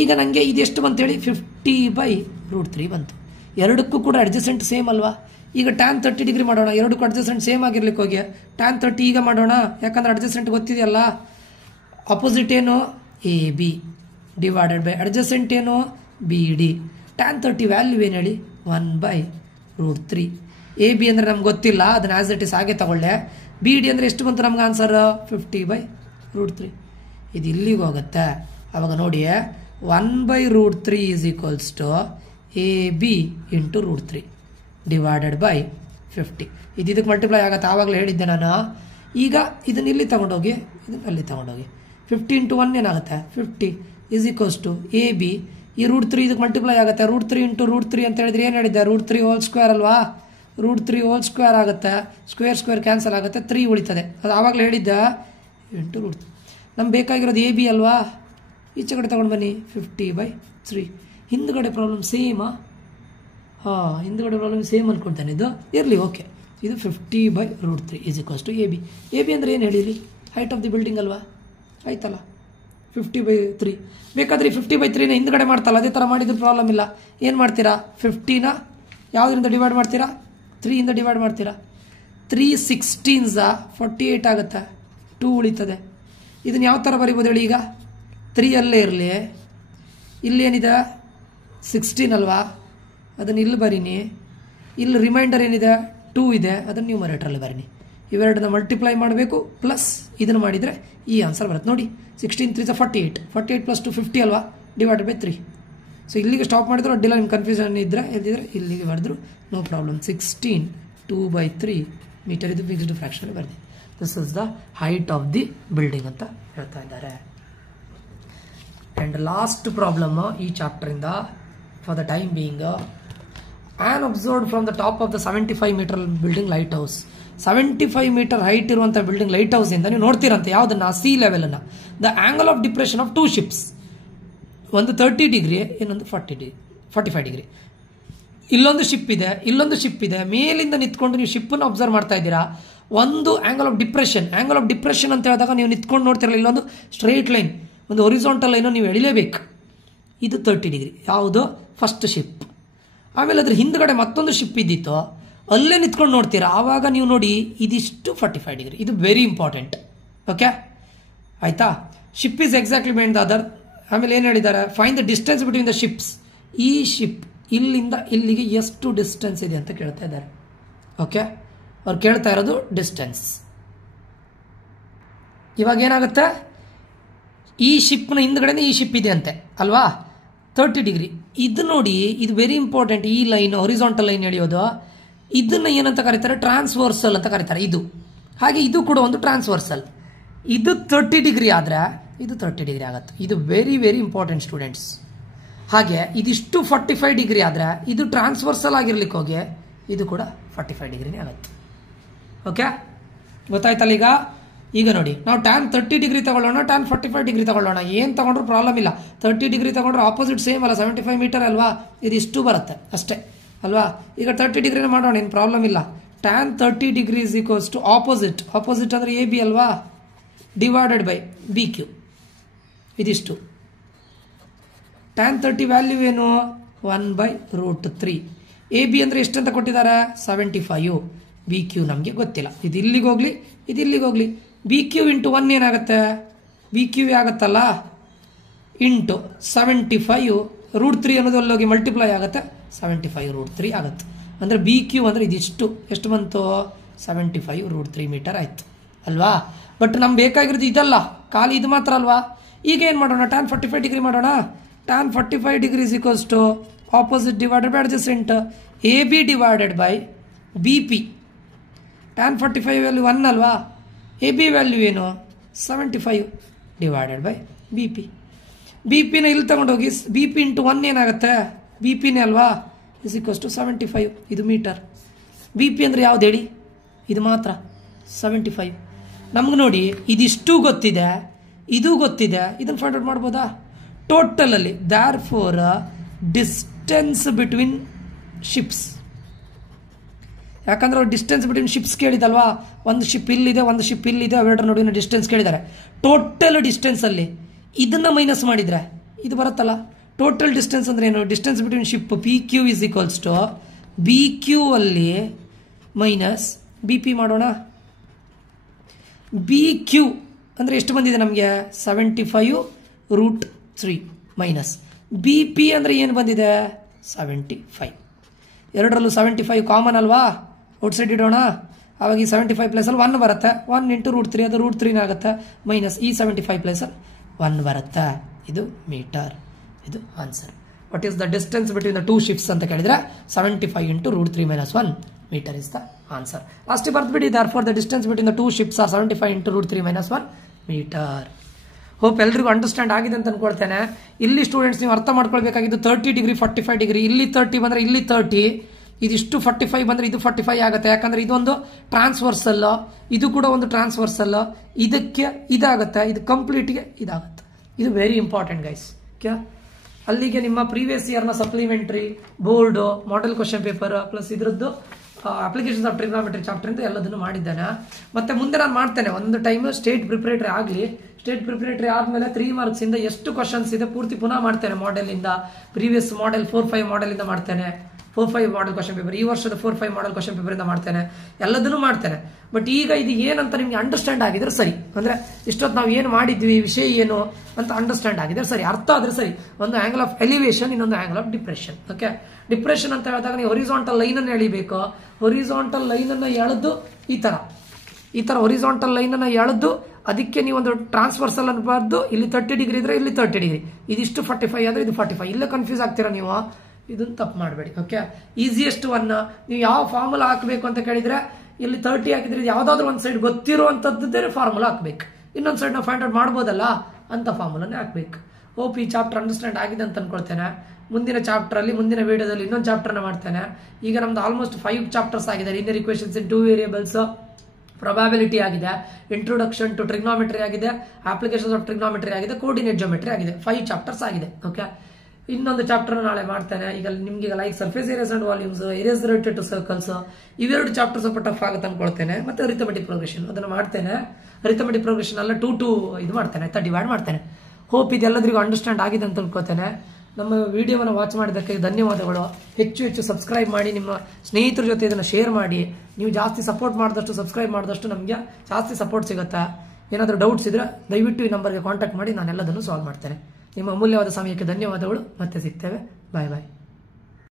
ಈಗ ನನಗೆ ಇದೆಷ್ಟು ಬಂತೇಳಿ 50/√3 ಬಂತು. ಎರಡಕ್ಕೂ ಕೂಡ ಅಡ್ಜಸೆಂಟ್ ಸೇಮ್ ಅಲ್ವಾ. ಈಗ ಟ್ಯಾನ್ 30 ಡಿಗ್ರಿ ಮಾಡೋಣ, ಎರಡಕ್ಕೂ ಅಡ್ಜಸೆಂಟ್ ಸೇಮ್ ಆಗಿರ್ಲಿಕ್ಕೆ ಹೋಗಿ ಟ್ಯಾನ್ 30 ಈಗ ಮಾಡೋಣ, ಯಾಕಂದ್ರೆ ಅಡ್ಜಸೆಂಟ್ ಗೊತ್ತಿದೆಯಲ್ಲ. ಅಪೋಸಿಟ್ ಏನು A B divided by adjacent ಏನು ಬಿ ಡಿ. ಟ್ಯಾನ್ 30 ವ್ಯಾಲ್ಯೂ ಏನು ಹೇಳಿ 1/√3. ಎ ಬಿ ಅಂದರೆ ನಮ್ಗೆ ಗೊತ್ತಿಲ್ಲ, ಅದನ್ನ ಆಸ್ ಇಟ್ ಇಸ್ ಹಾಗೆ ತಗೊಳ್ಳೆ. ಬಿ ಡಿ ಅಂದರೆ ಎಷ್ಟು ಬಂತು ನಮ್ಗೆ ಆನ್ಸರ್ 50/√3. ಇದು ಇಲ್ಲಿಗೆ ಹೋಗುತ್ತೆ. ಅವಾಗ ನೋಡಿ 1/√3 is equals to A B into √3 divided by 50. ಇದಕ್ಕೆ ಮಲ್ಟಿಪ್ಲೈ ಆಗುತ್ತೆ, ಆವಾಗಲೇ ಹೇಳಿದ್ದೆ ನಾನು. ಈಗ ಇದನ್ನ ಇಲ್ಲಿ ತಗೊಂಡೋಗಿ ಇದನ್ನ ಅಲ್ಲಿ ತಗೊಂಡೋಗಿ 50 ಇಂಟು 1 ಏನಾಗುತ್ತೆ 50 is equals to A B. ಈ √3 ಇದಕ್ಕೆ ಮಲ್ಟಿಪ್ಲೈ ಆಗುತ್ತೆ, √3 ಇಂಟು √3 ಅಂತ ಹೇಳಿದ್ರೆ ಏನು ಹೇಳಿದ್ದೆ √3 ಹೋಲ್ ಸ್ಕ್ವೇರ್ ಅಲ್ವಾ. √3 ಹೋಲ್ ಸ್ಕ್ವೇರ್ ಆಗುತ್ತೆ, ಸ್ಕ್ವೇರ್ ಕ್ಯಾನ್ಸಲ್ ಆಗುತ್ತೆ, 3 ಉಳಿತದೆ. ಅದು ಆವಾಗಲೇ ಹೇಳಿದ್ದೆ ಇಂಟು √3. ನಮ್ಗೆ ಬೇಕಾಗಿರೋದು ಎ ಬಿ ಅಲ್ವಾ, ಈಚೆ ಕಡೆ ತಗೊಂಡು ಬನ್ನಿ 50/3. ಹಿಂದ್ಗಡೆ ಪ್ರಾಬ್ಲಮ್ ಸೇಮಾ? ಹಿಂದ್ಗಡೆ ಪ್ರಾಬ್ಲಮ್ ಸೇಮ್ ಅನ್ಕೊಳ್ತಾನೆ, ಇದು ಇರಲಿ. ಓಕೆ, ಇದು 50/√3 is equals to A B ಅಂದರೆ ಏನು ಹೇಳಿರಿ ಹೈಟ್ ಆಫ್ ದಿ ಬಿಲ್ಡಿಂಗ್ ಅಲ್ವಾ, ಆಯ್ತಲ್ಲ 50/3. ಬೇಕಾದ್ರೆ 50/3ನ ಹಿಂದ್ಗಡೆ ಮಾಡ್ತಲ್ಲ, ಅದೇ ಥರ ಮಾಡಿದ್ರೆ ಪ್ರಾಬ್ಲಮ್ ಇಲ್ಲ. ಏನು ಮಾಡ್ತೀರಾ 50ನ ಯಾವುದರಿಂದ ಡಿವೈಡ್ ಮಾಡ್ತೀರಾ 3 ಇಂದ ಡಿವೈಡ್ ಮಾಡ್ತೀರಾ. 3 16 48 ಆಗುತ್ತೆ, 2 ಉಳಿತದೆ. ಇದನ್ನು ಯಾವ ಥರ ಬರಿಬೋದು ಹೇಳಿ. ಈಗ 3 ಅಲ್ಲೇ ಇರಲಿ, ಇಲ್ಲೇನಿದೆ 16 ಅಲ್ವಾ, ಅದನ್ನು ಇಲ್ಲಿ ಬರೀನಿ. ಇಲ್ಲಿ ರಿಮೈಂಡರ್ ಏನಿದೆ 2 ಇದೆ, ಅದನ್ನು ನ್ಯೂಮರೇಟರಲ್ಲಿ ಬರೀನಿ. ಇವೆರಡನ್ನ ಮಲ್ಟಿಪ್ಲೈ ಮಾಡಬೇಕು, ಪ್ಲಸ್ ಇದನ್ನು ಮಾಡಿದರೆ ಈ ಆನ್ಸರ್ ಬರುತ್ತೆ ನೋಡಿ. 16 3 48, 48 + 2 50 ಅಲ್ವಾ, ಡಿವೈಡೆಡ್ ಬೈ 3. ಸೊ ಇಲ್ಲಿಗೆ ಸ್ಟಾಪ್ ಮಾಡಿದ್ರು ಅಡ್ಡಿಲ್ಲ, ನಿಮ್ಮ ಕನ್ಫ್ಯೂಷನ್ ಇದ್ದರೆ ಇಲ್ಲಿಗೆ ಬರೆದ್ರು ನೋ ಪ್ರಾಬ್ಲಮ್. 16 2/3 ಮೀಟರ್ ಇದು ಫಿಕ್ಸ್ಡ್ ಫ್ರಾಕ್ಷನ್ ಬರೆದಿ. This is the height of the building ಅಂತ ಹೇಳ್ತಾ ಇದ್ದಾರೆ. ಆ್ಯಂಡ್ ಲಾಸ್ಟ್ ಪ್ರಾಬ್ಲಮ್ ಈ ಚಾಪ್ಟರಿಂದ for the time being. On observed from the top of the 75 metre building lighthouse. 75 metre height ಇರುವಂಥ ಬಿಲ್ಡಿಂಗ್ ಲೈಟ್ ಹೌಸ್ ಇಂದ ನೀವು ನೋಡ್ತೀರಂತೆ ಯಾವುದನ್ನ sea ಲೆವೆಲನ್ನು. The angle of depression of 2 ships, ಒಂದು 30 ಡಿಗ್ರಿ, ಇನ್ನೊಂದು 45 ಡಿಗ್ರಿ. ಇಲ್ಲೊಂದು ಶಿಪ್ ಇದೆ, ಮೇಲಿಂದ ನಿಂತ್ಕೊಂಡು ನೀವು ಶಿಪ್ಪನ್ನು ಅಬ್ಸರ್ವ್ ಮಾಡ್ತಾ ಇದ್ದೀರಾ. ಒಂದು ಆಂಗಲ್ ಆಫ್ ಡಿಪ್ರೆಷನ್ ಅಂತ ಹೇಳಿದಾಗ ನೀವು ನಿಂತ್ಕೊಂಡು ನೋಡ್ತಿರಲ್ಲ, ಇಲ್ಲೊಂದು ಸ್ಟ್ರೈಟ್ ಲೈನ್, ಒಂದು ಹೊರಿಜಾಂಟಲ್ ಲೈನು ನೀವು ಎಳಿಲೇಬೇಕು. ಇದು 30 ಡಿಗ್ರಿ, ಯಾವುದು ಫಸ್ಟ್ ಶಿಪ್. ಆಮೇಲೆ ಅದ್ರ ಹಿಂದ್ಗಡೆ ಮತ್ತೊಂದು ಶಿಪ್ ಇದ್ದಿತ್ತು, ಅಲ್ಲೇ ನಿಂತ್ಕೊಂಡು ನೋಡ್ತೀರಾ. ಆವಾಗ ನೀವು ನೋಡಿ ಇದಿಷ್ಟು 45 ಡಿಗ್ರಿ. ಇದು ವೆರಿ ಇಂಪಾರ್ಟೆಂಟ್. ಓಕೆ ಆಯ್ತಾ. Ship is exactly behind the other. ಆಮೇಲೆ ಏನು ಹೇಳಿದ್ದಾರೆ, find the distance between the ships. ಈ ಶಿಪ್ ಇಲ್ಲಿಂದ ಇಲ್ಲಿಗೆ ಎಷ್ಟು ಡಿಸ್ಟೆನ್ಸ್ ಇದೆ ಅಂತ ಕೇಳ್ತಾ ಇದ್ದಾರೆ. ಓಕೆ, ಅವ್ರು ಕೇಳ್ತಾ ಇರೋದು ಡಿಸ್ಟೆನ್ಸ್. ಇವಾಗ ಏನಾಗುತ್ತೆ, ಈ ಶಿಪ್ನ ಹಿಂದ್ಗಡೆನೇ ಈ ಶಿಪ್ ಇದೆ ಅಂತೆ ಅಲ್ವಾ, 30 ಡಿಗ್ರಿ. ಇದು ನೋಡಿ, ಇದು ವೆರಿ ಇಂಪಾರ್ಟೆಂಟ್. ಈ ಲೈನ್ ಹೊರಿಜಾಂಟಲ್ ಲೈನ್ ಎಳೆಯೋದು, ಇದನ್ನ ಏನಂತ ಕರೀತಾರೆ ಟ್ರಾನ್ಸ್ವರ್ಸಲ್ ಅಂತ ಕರೀತಾರೆ. ಇದು ಹಾಗೆ, ಇದು ಕೂಡ ಒಂದು ಟ್ರಾನ್ಸ್ವರ್ಸಲ್. ಇದು 30 ಡಿಗ್ರಿ ಆದರೆ ಇದು 30 ಡಿಗ್ರಿ ಆಗುತ್ತೆ. ಇದು ವೆರಿ ವೆರಿ ಇಂಪಾರ್ಟೆಂಟ್ ಸ್ಟೂಡೆಂಟ್ಸ್. ಹಾಗೆ ಇದಿಷ್ಟು 45 ಡಿಗ್ರಿ ಆದರೆ ಇದು ಟ್ರಾನ್ಸ್ವರ್ಸಲ್ ಆಗಿರ್ಲಿಕ್ಕೆ ಹೋಗಿ ಇದು ಕೂಡ 45 ಡಿಗ್ರಿನೇ ಆಗುತ್ತೆ. ಓಕೆ, ಗೊತ್ತಾಯ್ತಲ್ಲ. ಈಗ ನೋಡಿ, ನಾವು ಟ್ಯಾನ್ 30 ಡಿಗ್ರಿ ತಗೊಳ್ಳೋಣ, ಟ್ಯಾನ್ 45 ಡಿಗ್ರಿ ತಗೊಳ್ಳೋಣ, ಏನು ತಗೊಂಡ್ರು ಪ್ರಾಬ್ಲಮ್ ಇಲ್ಲ. 30 ಡಿಗ್ರಿ ತಗೊಂಡ್ರೆ ಆಪೋಸಿಟ್ ಸೇಮ್ ಅಲ್ಲ, 75 ಮೀಟರ್ ಅಲ್ವಾ, ಇದಿಷ್ಟು ಬರುತ್ತೆ ಅಷ್ಟೇ ಅಲ್ವಾ. ಈಗ 30 ಡಿಗ್ರಿನೇ ಮಾಡೋಣ, ಏನು ಪ್ರಾಬ್ಲಮ್ ಇಲ್ಲ. Tan 30 degree is equals to opposite ಅಂದರೆ ಎ ಬಿ ಅಲ್ವಾ, ಡಿವೈಡೆಡ್ ಬೈ ಬಿ ಕ್ಯೂ. ಇದಿಷ್ಟು ಟ್ಯಾನ್ 30 ವ್ಯಾಲ್ಯೂ ಏನು 1/√3. ಎ ಬಿ ಅಂದರೆ ಎಷ್ಟು ಅಂತ ಕೊಟ್ಟಿದ್ದಾರೆ 75. ಬಿ ಕ್ಯೂ ನಮಗೆ ಗೊತ್ತಿಲ್ಲ. ಇದು ಇಲ್ಲಿಗೆ ಹೋಗ್ಲಿ, ಬಿ ಕ್ಯೂ ಇಂಟು 1 ಏನಾಗುತ್ತೆ, ಬಿ ಕ್ಯೂ ಆಗುತ್ತಲ್ಲ, ಇಂಟು 75 √3 ಅನ್ನೋದು ಅಲ್ಲೋಗಿ ಮಲ್ಟಿಪ್ಲೈ ಆಗುತ್ತೆ, 75√3 ಆಗುತ್ತೆ. ಅಂದರೆ ಬಿ ಕ್ಯೂ ಅಂದರೆ ಇದಿಷ್ಟು ಎಷ್ಟು ಬಂತು 75√3 ಮೀಟರ್ ಆಯ್ತು ಅಲ್ವಾ. ಬಟ್ ನಮ್ಗೆ ಬೇಕಾಗಿರೋದು ಇದಲ್ಲ, ಖಾಲಿ ಇದು ಮಾತ್ರ ಅಲ್ವಾ. ಈಗ ಏನು ಮಾಡೋಣ, ಟ್ಯಾನ್ 45 ಡಿಗ್ರಿ ಮಾಡೋಣ. Tan 45 degree is equals to opposite divided by adjacent, A B divided by B P. Tan 45 value 1 ಅಲ್ವಾ, ಎ ಬಿ ವ್ಯಾಲ್ಯೂ ಏನು 75 divided by B P. B ಪಿನ ಇಲ್ಲಿ ತಗೊಂಡೋಗಿ ಬಿ ಪಿ ಇಂಟು 1 ಏನಾಗುತ್ತೆ, ಬಿ ಪಿನೇ ಅಲ್ವಾ, ಇಸ್ ಈಕ್ವಲ್ಸ್ ಟು 75. ಇದು ಮೀಟರ್. ಬಿ ಪಿ ಅಂದರೆ ಯಾವ್ದು ಹೇಳಿ? ಇದು ಮಾತ್ರ 75. ನಮ್ಗೆ ನೋಡಿ ಇದಿಷ್ಟು ಗೊತ್ತಿದೆ, ಇದು ಗೊತ್ತಿದೆ, ಇದನ್ನು ಫೈಂಡ್ ಔಟ್ ಮಾಡ್ಬೋದಾ? ಟೋಟಲಲ್ಲಿ therefore distance between ships, ಯಾಕಂದ್ರೆ ಅವ್ರು ಡಿಸ್ಟೆನ್ಸ್ ಬಿಟ್ವೀನ್ ಶಿಪ್ಸ್ ಕೇಳಿದಲ್ವಾ, ಒಂದು ಶಿಪ್ ಇಲ್ಲಿದೆ, ಒಂದು ಶಿಪ್ ಇಲ್ಲಿದೆ, ಅವೆರಡರ ನಡುವಿನ ಡಿಸ್ಟೆನ್ಸ್ ಕೇಳಿದ್ದಾರೆ. ಟೋಟಲ್ ಡಿಸ್ಟೆನ್ಸಲ್ಲಿ ಇದನ್ನು ಮೈನಸ್ ಮಾಡಿದರೆ ಇದು ಬರುತ್ತಲ್ಲ. ಟೋಟಲ್ ಡಿಸ್ಟೆನ್ಸ್ ಅಂದರೆ ಏನು? Distance between ship P Q is equals to B Q ಅಲ್ಲಿ ಮೈನಸ್ ಬಿ ಪಿ ಮಾಡೋಣ. ಬಿ ಕ್ಯೂ ಅಂದರೆ ಎಷ್ಟು ಬಂದಿದೆ ನಮಗೆ? 75√3 ಮೈನಸ್ ಬಿ ಪಿ ಅಂದರೆ ಏನು ಬಂದಿದೆ? 75. ಎರಡರಲ್ಲೂ 75 ಕಾಮನ್ ಅಲ್ವಾ, ಔಟ್ಸೈಡ್ ಇಡೋಣ. ಆವಾಗ ಈ 75 ಪ್ಲೇಸಲ್ಲಿ 1 ಬರುತ್ತೆ. 1 × √3 ಅದು √3 ಆಗುತ್ತೆ. ಮೈನಸ್ ಈ 75 ಪ್ಲೇಸಲ್ಲಿ 1 ಬರುತ್ತೆ. ಇದು ಮೀಟರ್. ಇದು answer. What is the distance between the two ships ಅಂತ ಕೇಳಿದ್ರೆ 75 × √3 - 1 metre is the answer. Last ಬರ್ದ್ಬಿಡಿ. Therefore the distance between the two ships are 75 × √3 - 1 metre. Hope ಎಲ್ರಿಗೂ ಅಂಡರ್ಸ್ಟ್ಯಾಂಡ್ ಆಗಿದೆ ಅಂತ ಅನ್ಕೊಳ್ತೇನೆ. ಇಲ್ಲಿ ಸ್ಟೂಡೆಂಟ್ಸ್ ನೀವು ಅರ್ಥ ಮಾಡ್ಕೊಳ್ಬೇಕಾಗಿದ್ದು 30 ಡಿಗ್ರಿ 45 ಡಿಗ್ರಿ, ಇಲ್ಲಿ 30 ಬಂದರೆ ಇಲ್ಲಿ 30, ಇದಿಷ್ಟು 45 ಬಂದರೆ ಇದು 45 ಆಗುತ್ತೆ. ಯಾಕಂದರೆ ಇದೊಂದು ಟ್ರಾನ್ಸ್ವರ್ಸಲ್, ಇದು ಕೂಡ ಒಂದು ಟ್ರಾನ್ಸ್ವರ್ಸಲ್, ಇದಕ್ಕೆ ಇದಾಗುತ್ತೆ, ಇದು ಕಂಪ್ಲೀಟ್ಗೆ ಇದಾಗುತ್ತೆ. ಇದು ವೆರಿ ಇಂಪಾರ್ಟೆಂಟ್ ಗೈಸ್. ಓಕೆ, ಅಲ್ಲಿಗೆ ನಿಮ್ಮ ಪ್ರೀವಿಯಸ್ ಇಯರ್ನ supplementary, board, model question paper plus ಇದರದ್ದು ಅಪ್ಲಿಕೇಶನ್ಸ್ ಆಫ್ ಟ್ರಿಗ್ನಾಮೆಟ್ರಿ ಚಾಪ್ಟರ್ ಇಂದ ಎಲ್ಲದನ್ನು ಮಾಡಿದ್ದೇನೆ. ಮತ್ತೆ ಮುಂದೆ ನಾನು ಮಾಡ್ತೇನೆ ಒಂದು ಟೈಮ್ ಸ್ಟೇಟ್ ಪ್ರಿಪರೇಟರಿ ಆಗಲಿ. ಸ್ಟೇಟ್ ಪ್ರಿಪರೇಟರಿ ಆದಮೇಲೆ 3 ಮಾರ್ಕ್ಸ್ ಇಂದ ಎಷ್ಟು ಕ್ವಶನ್ಸ್ ಇದೆ ಪೂರ್ತಿ ಪುನಃ ಮಾಡ್ತೇನೆ. ಮಾಡೆಲಿಂದ ಪ್ರೀವಿಯಸ್ ಮಾಡೆಲ್ 4-5 ಮಾಡೆಲಿಂದ ಮಾಡ್ತೇನೆ. 4-5 ಮಾಡೆಲ್ ಕ್ವಶನ್ ಪೇಪರ್, ಈ ವರ್ಷದ 4-5 ಮಾಡೆಲ್ ಕ್ವಶನ್ ಪೇಪರ್ ಇಂದ ಮಾಡ್ತೇನೆ. ಎಲ್ಲದನ್ನು ಮಾಡ್ತೇನೆ. ಬಟ್ ಈಗ ಇದು ಏನಂತ ನಿಮ್ಗೆ ಅಂಡರ್ಸ್ಟ್ಯಾಂಡ್ ಆಗಿದ್ರೆ ಸರಿ. ಅಂದ್ರೆ ಇಷ್ಟೊತ್ತು ನಾವು ಏನು ಮಾಡಿದ್ವಿ, ವಿಷಯ ಏನು ಅಂತ ಅಂಡರ್ಸ್ಟ್ಯಾಂಡ್ ಆಗಿದ್ರೆ ಸರಿ, ಅರ್ಥ ಆದ್ರೆ ಸರಿ. ಒಂದು ಆಂಗಲ್ ಆಫ್ ಎಲಿವೇಶನ್, ಇನ್ನೊಂದು angle of depression. Okay, depression ಅಂತ ಹೇಳಿದಾಗ ನೀವು ಹೊರಿಸಾಂಟಲ್ ಲೈನ್ ಅನ್ನು ಎಳಿಬೇಕು. ಹೊರಿಸಾಂಟಲ್ ಲೈನ್ ಅನ್ನು ಎಳೆದು ಈ ತರ ಹೊರಿಸಾಂಟಲ್ ಲೈನ್ ಅನ್ನು ಎಳೆದು ಅದಕ್ಕೆ ನೀವು ಒಂದು ಟ್ರಾನ್ಸ್ವರ್ಸಲ್ ಅನ್ನು ಬರೆದು ಇಲ್ಲಿ 30 ಡಿಗ್ರಿ ಇದ್ರೆ ಇಲ್ಲಿ 30 ಡಿಗ್ರಿ, ಇದಿಷ್ಟು 45 ಆದ್ರೆ ಇದು 45. ಇಲ್ಲೇ ಕನ್ಫ್ಯೂಸ್ ಆಗ್ತೀರಾ ನೀವು, ಇದನ್ನ ತಪ್ಪು ಮಾಡಬೇಡಿ. ಓಕೆ, ಈಸಿಯೆಸ್ಟ್ ಒನ್ ನೀವು ಯಾವ ಫಾರ್ಮುಲಾ ಹಾಕಬೇಕು ಅಂತ ಕೇಳಿದ್ರೆ ಇಲ್ಲಿ 30 ಹಾಕಿದ್ರೆ ಯಾವ್ದಾದ್ರು ಒಂದು ಸೈಡ್ ಗೊತ್ತಿರುವಂತದ್ದೇ ಫಾರ್ಮುಲಾ ಹಾಕ್ಬೇಕು. ಇನ್ನೊಂದು ಸೈಡ್ ನಾವು ಫೈಂಡ್ ಔಟ್ ಮಾಡ್ಬೋದಲ್ಲ ಅಂತ ಫಾರ್ಮುಲಾನೇ ಹಾಕ್ಬೇಕು. ಹೋಪ್ ಈ ಚಾಪ್ಟರ್ ಅಂಡರ್ಸ್ಟ್ಯಾಂಡ್ ಆಗಿದೆ ಅಂತ ಅನ್ಕೊಳ್ತೇನೆ. ಮುಂದಿನ ಚಾಪ್ಟರ್ ಅಲ್ಲಿ ಮುಂದಿನ ವಿಡಿಯೋದಲ್ಲಿ ಇನ್ನೊಂದು ಚಾಪ್ಟರ್ನ ಮಾಡ್ತೇನೆ. ಈಗ ನಮ್ದು ಆಲ್ಮೋಸ್ಟ್ 5 ಚಾಪ್ಟರ್ಸ್ ಆಗಿದೆ. ಲೀನಿಯರ್ ಇಕ್ವೇಷನ್ಸ್ ಇನ್ 2 ವೇರಿಯೇಬಲ್ಸ್, ಪ್ರೊಬಾಬಿಲಿಟಿ ಆಗಿದೆ, ಇಂಟ್ರೊಡಕ್ಷನ್ ಟು ಟ್ರಿಗ್ನಾಮೆಟ್ರಿ ಆಗಿದೆ, ಅಪ್ಲಿಕೇಶನ್ಸ್ ಆಫ್ ಟ್ರಿಗ್ನಾಮೆಟ್ರಿ ಆಗಿದೆ, ಕೋಆರ್ಡಿನೇಟ್ ಜಿಯೋಮೆಟ್ರಿ ಆಗಿದೆ. 5 ಚಾಪ್ಟರ್ಸ್ ಆಗಿದೆ. ಓಕೆ, ಇನ್ನೊಂದು ಚಾಪ್ಟರ್ ನಾಳೆ ಮಾಡ್ತೇನೆ. ಈಗ ನಿಮ್ಗೆ like surface areas and volumes, areas related to circles, ಇವೆರಡು ಚಾಪ್ಟರ್ ಸ್ವಲ್ಪ ಟಫ್ ಆಗುತ್ತೆ ಅನ್ಕೊಳ್ತೇನೆ. ಮತ್ತೆ ಅರಿಥಮೆಟಿಕ್ ಪ್ರೋಗ್ರೆಷನ್ ಅದನ್ನು ಮಾಡ್ತೇನೆ. ಅರಿಥಮೆಟಿಕ್ ಪ್ರೋಗ್ರೆಷನ್ ಅಲ್ಲ 2 ಇದು ಮಾಡ್ತೇನೆ, ಆಯ್ತಾ, ಡಿವೈಡ್ ಮಾಡ್ತೇನೆ. ಹೋಪ್ ಇದೆಲ್ಲದರಿಗೂ ಅಂಡರ್ಸ್ಟ್ಯಾಂಡ್ ಆಗಿದೆ ಅಂತ ಅನ್ಕೋತೇನೆ. ನಮ್ಮ ವಿಡಿಯೋವನ್ನು ವಾಚ್ ಮಾಡಿದ್ದಕ್ಕೆ ಧನ್ಯವಾದಗಳು. ಹೆಚ್ಚು ಸಬ್ಸ್ಕ್ರೈಬ್ ಮಾಡಿ, ನಿಮ್ಮ ಸ್ನೇಹಿತರ ಜೊತೆ ಇದನ್ನು ಶೇರ್ ಮಾಡಿ. ನೀವು ಜಾಸ್ತಿ ಸಪೋರ್ಟ್ ಮಾಡಿದಷ್ಟು, ಸಬ್ಸ್ಕ್ರೈಬ್ ಮಾಡಿದಷ್ಟು ನಮಗೆ ಜಾಸ್ತಿ ಸಪೋರ್ಟ್ ಸಿಗುತ್ತೆ. ಏನಾದರೂ ಡೌಟ್ಸ್ ಇದ್ರೆ ದಯವಿಟ್ಟು ಈ ನಂಬರ್ಗೆ ಕಾಂಟ್ಯಾಕ್ಟ್ ಮಾಡಿ, ನಾನು ಎಲ್ಲದನ್ನು ಸಾಲ್ವ್ ಮಾಡ್ತೇನೆ. ನಿಮ್ಮ ಅಮೂಲ್ಯವಾದ ಸಮಯಕ್ಕೆ ಧನ್ಯವಾದಗಳು. ಮತ್ತೆ ಸಿಗ್ತೇವೆ. ಬಾಯ್ ಬಾಯ್.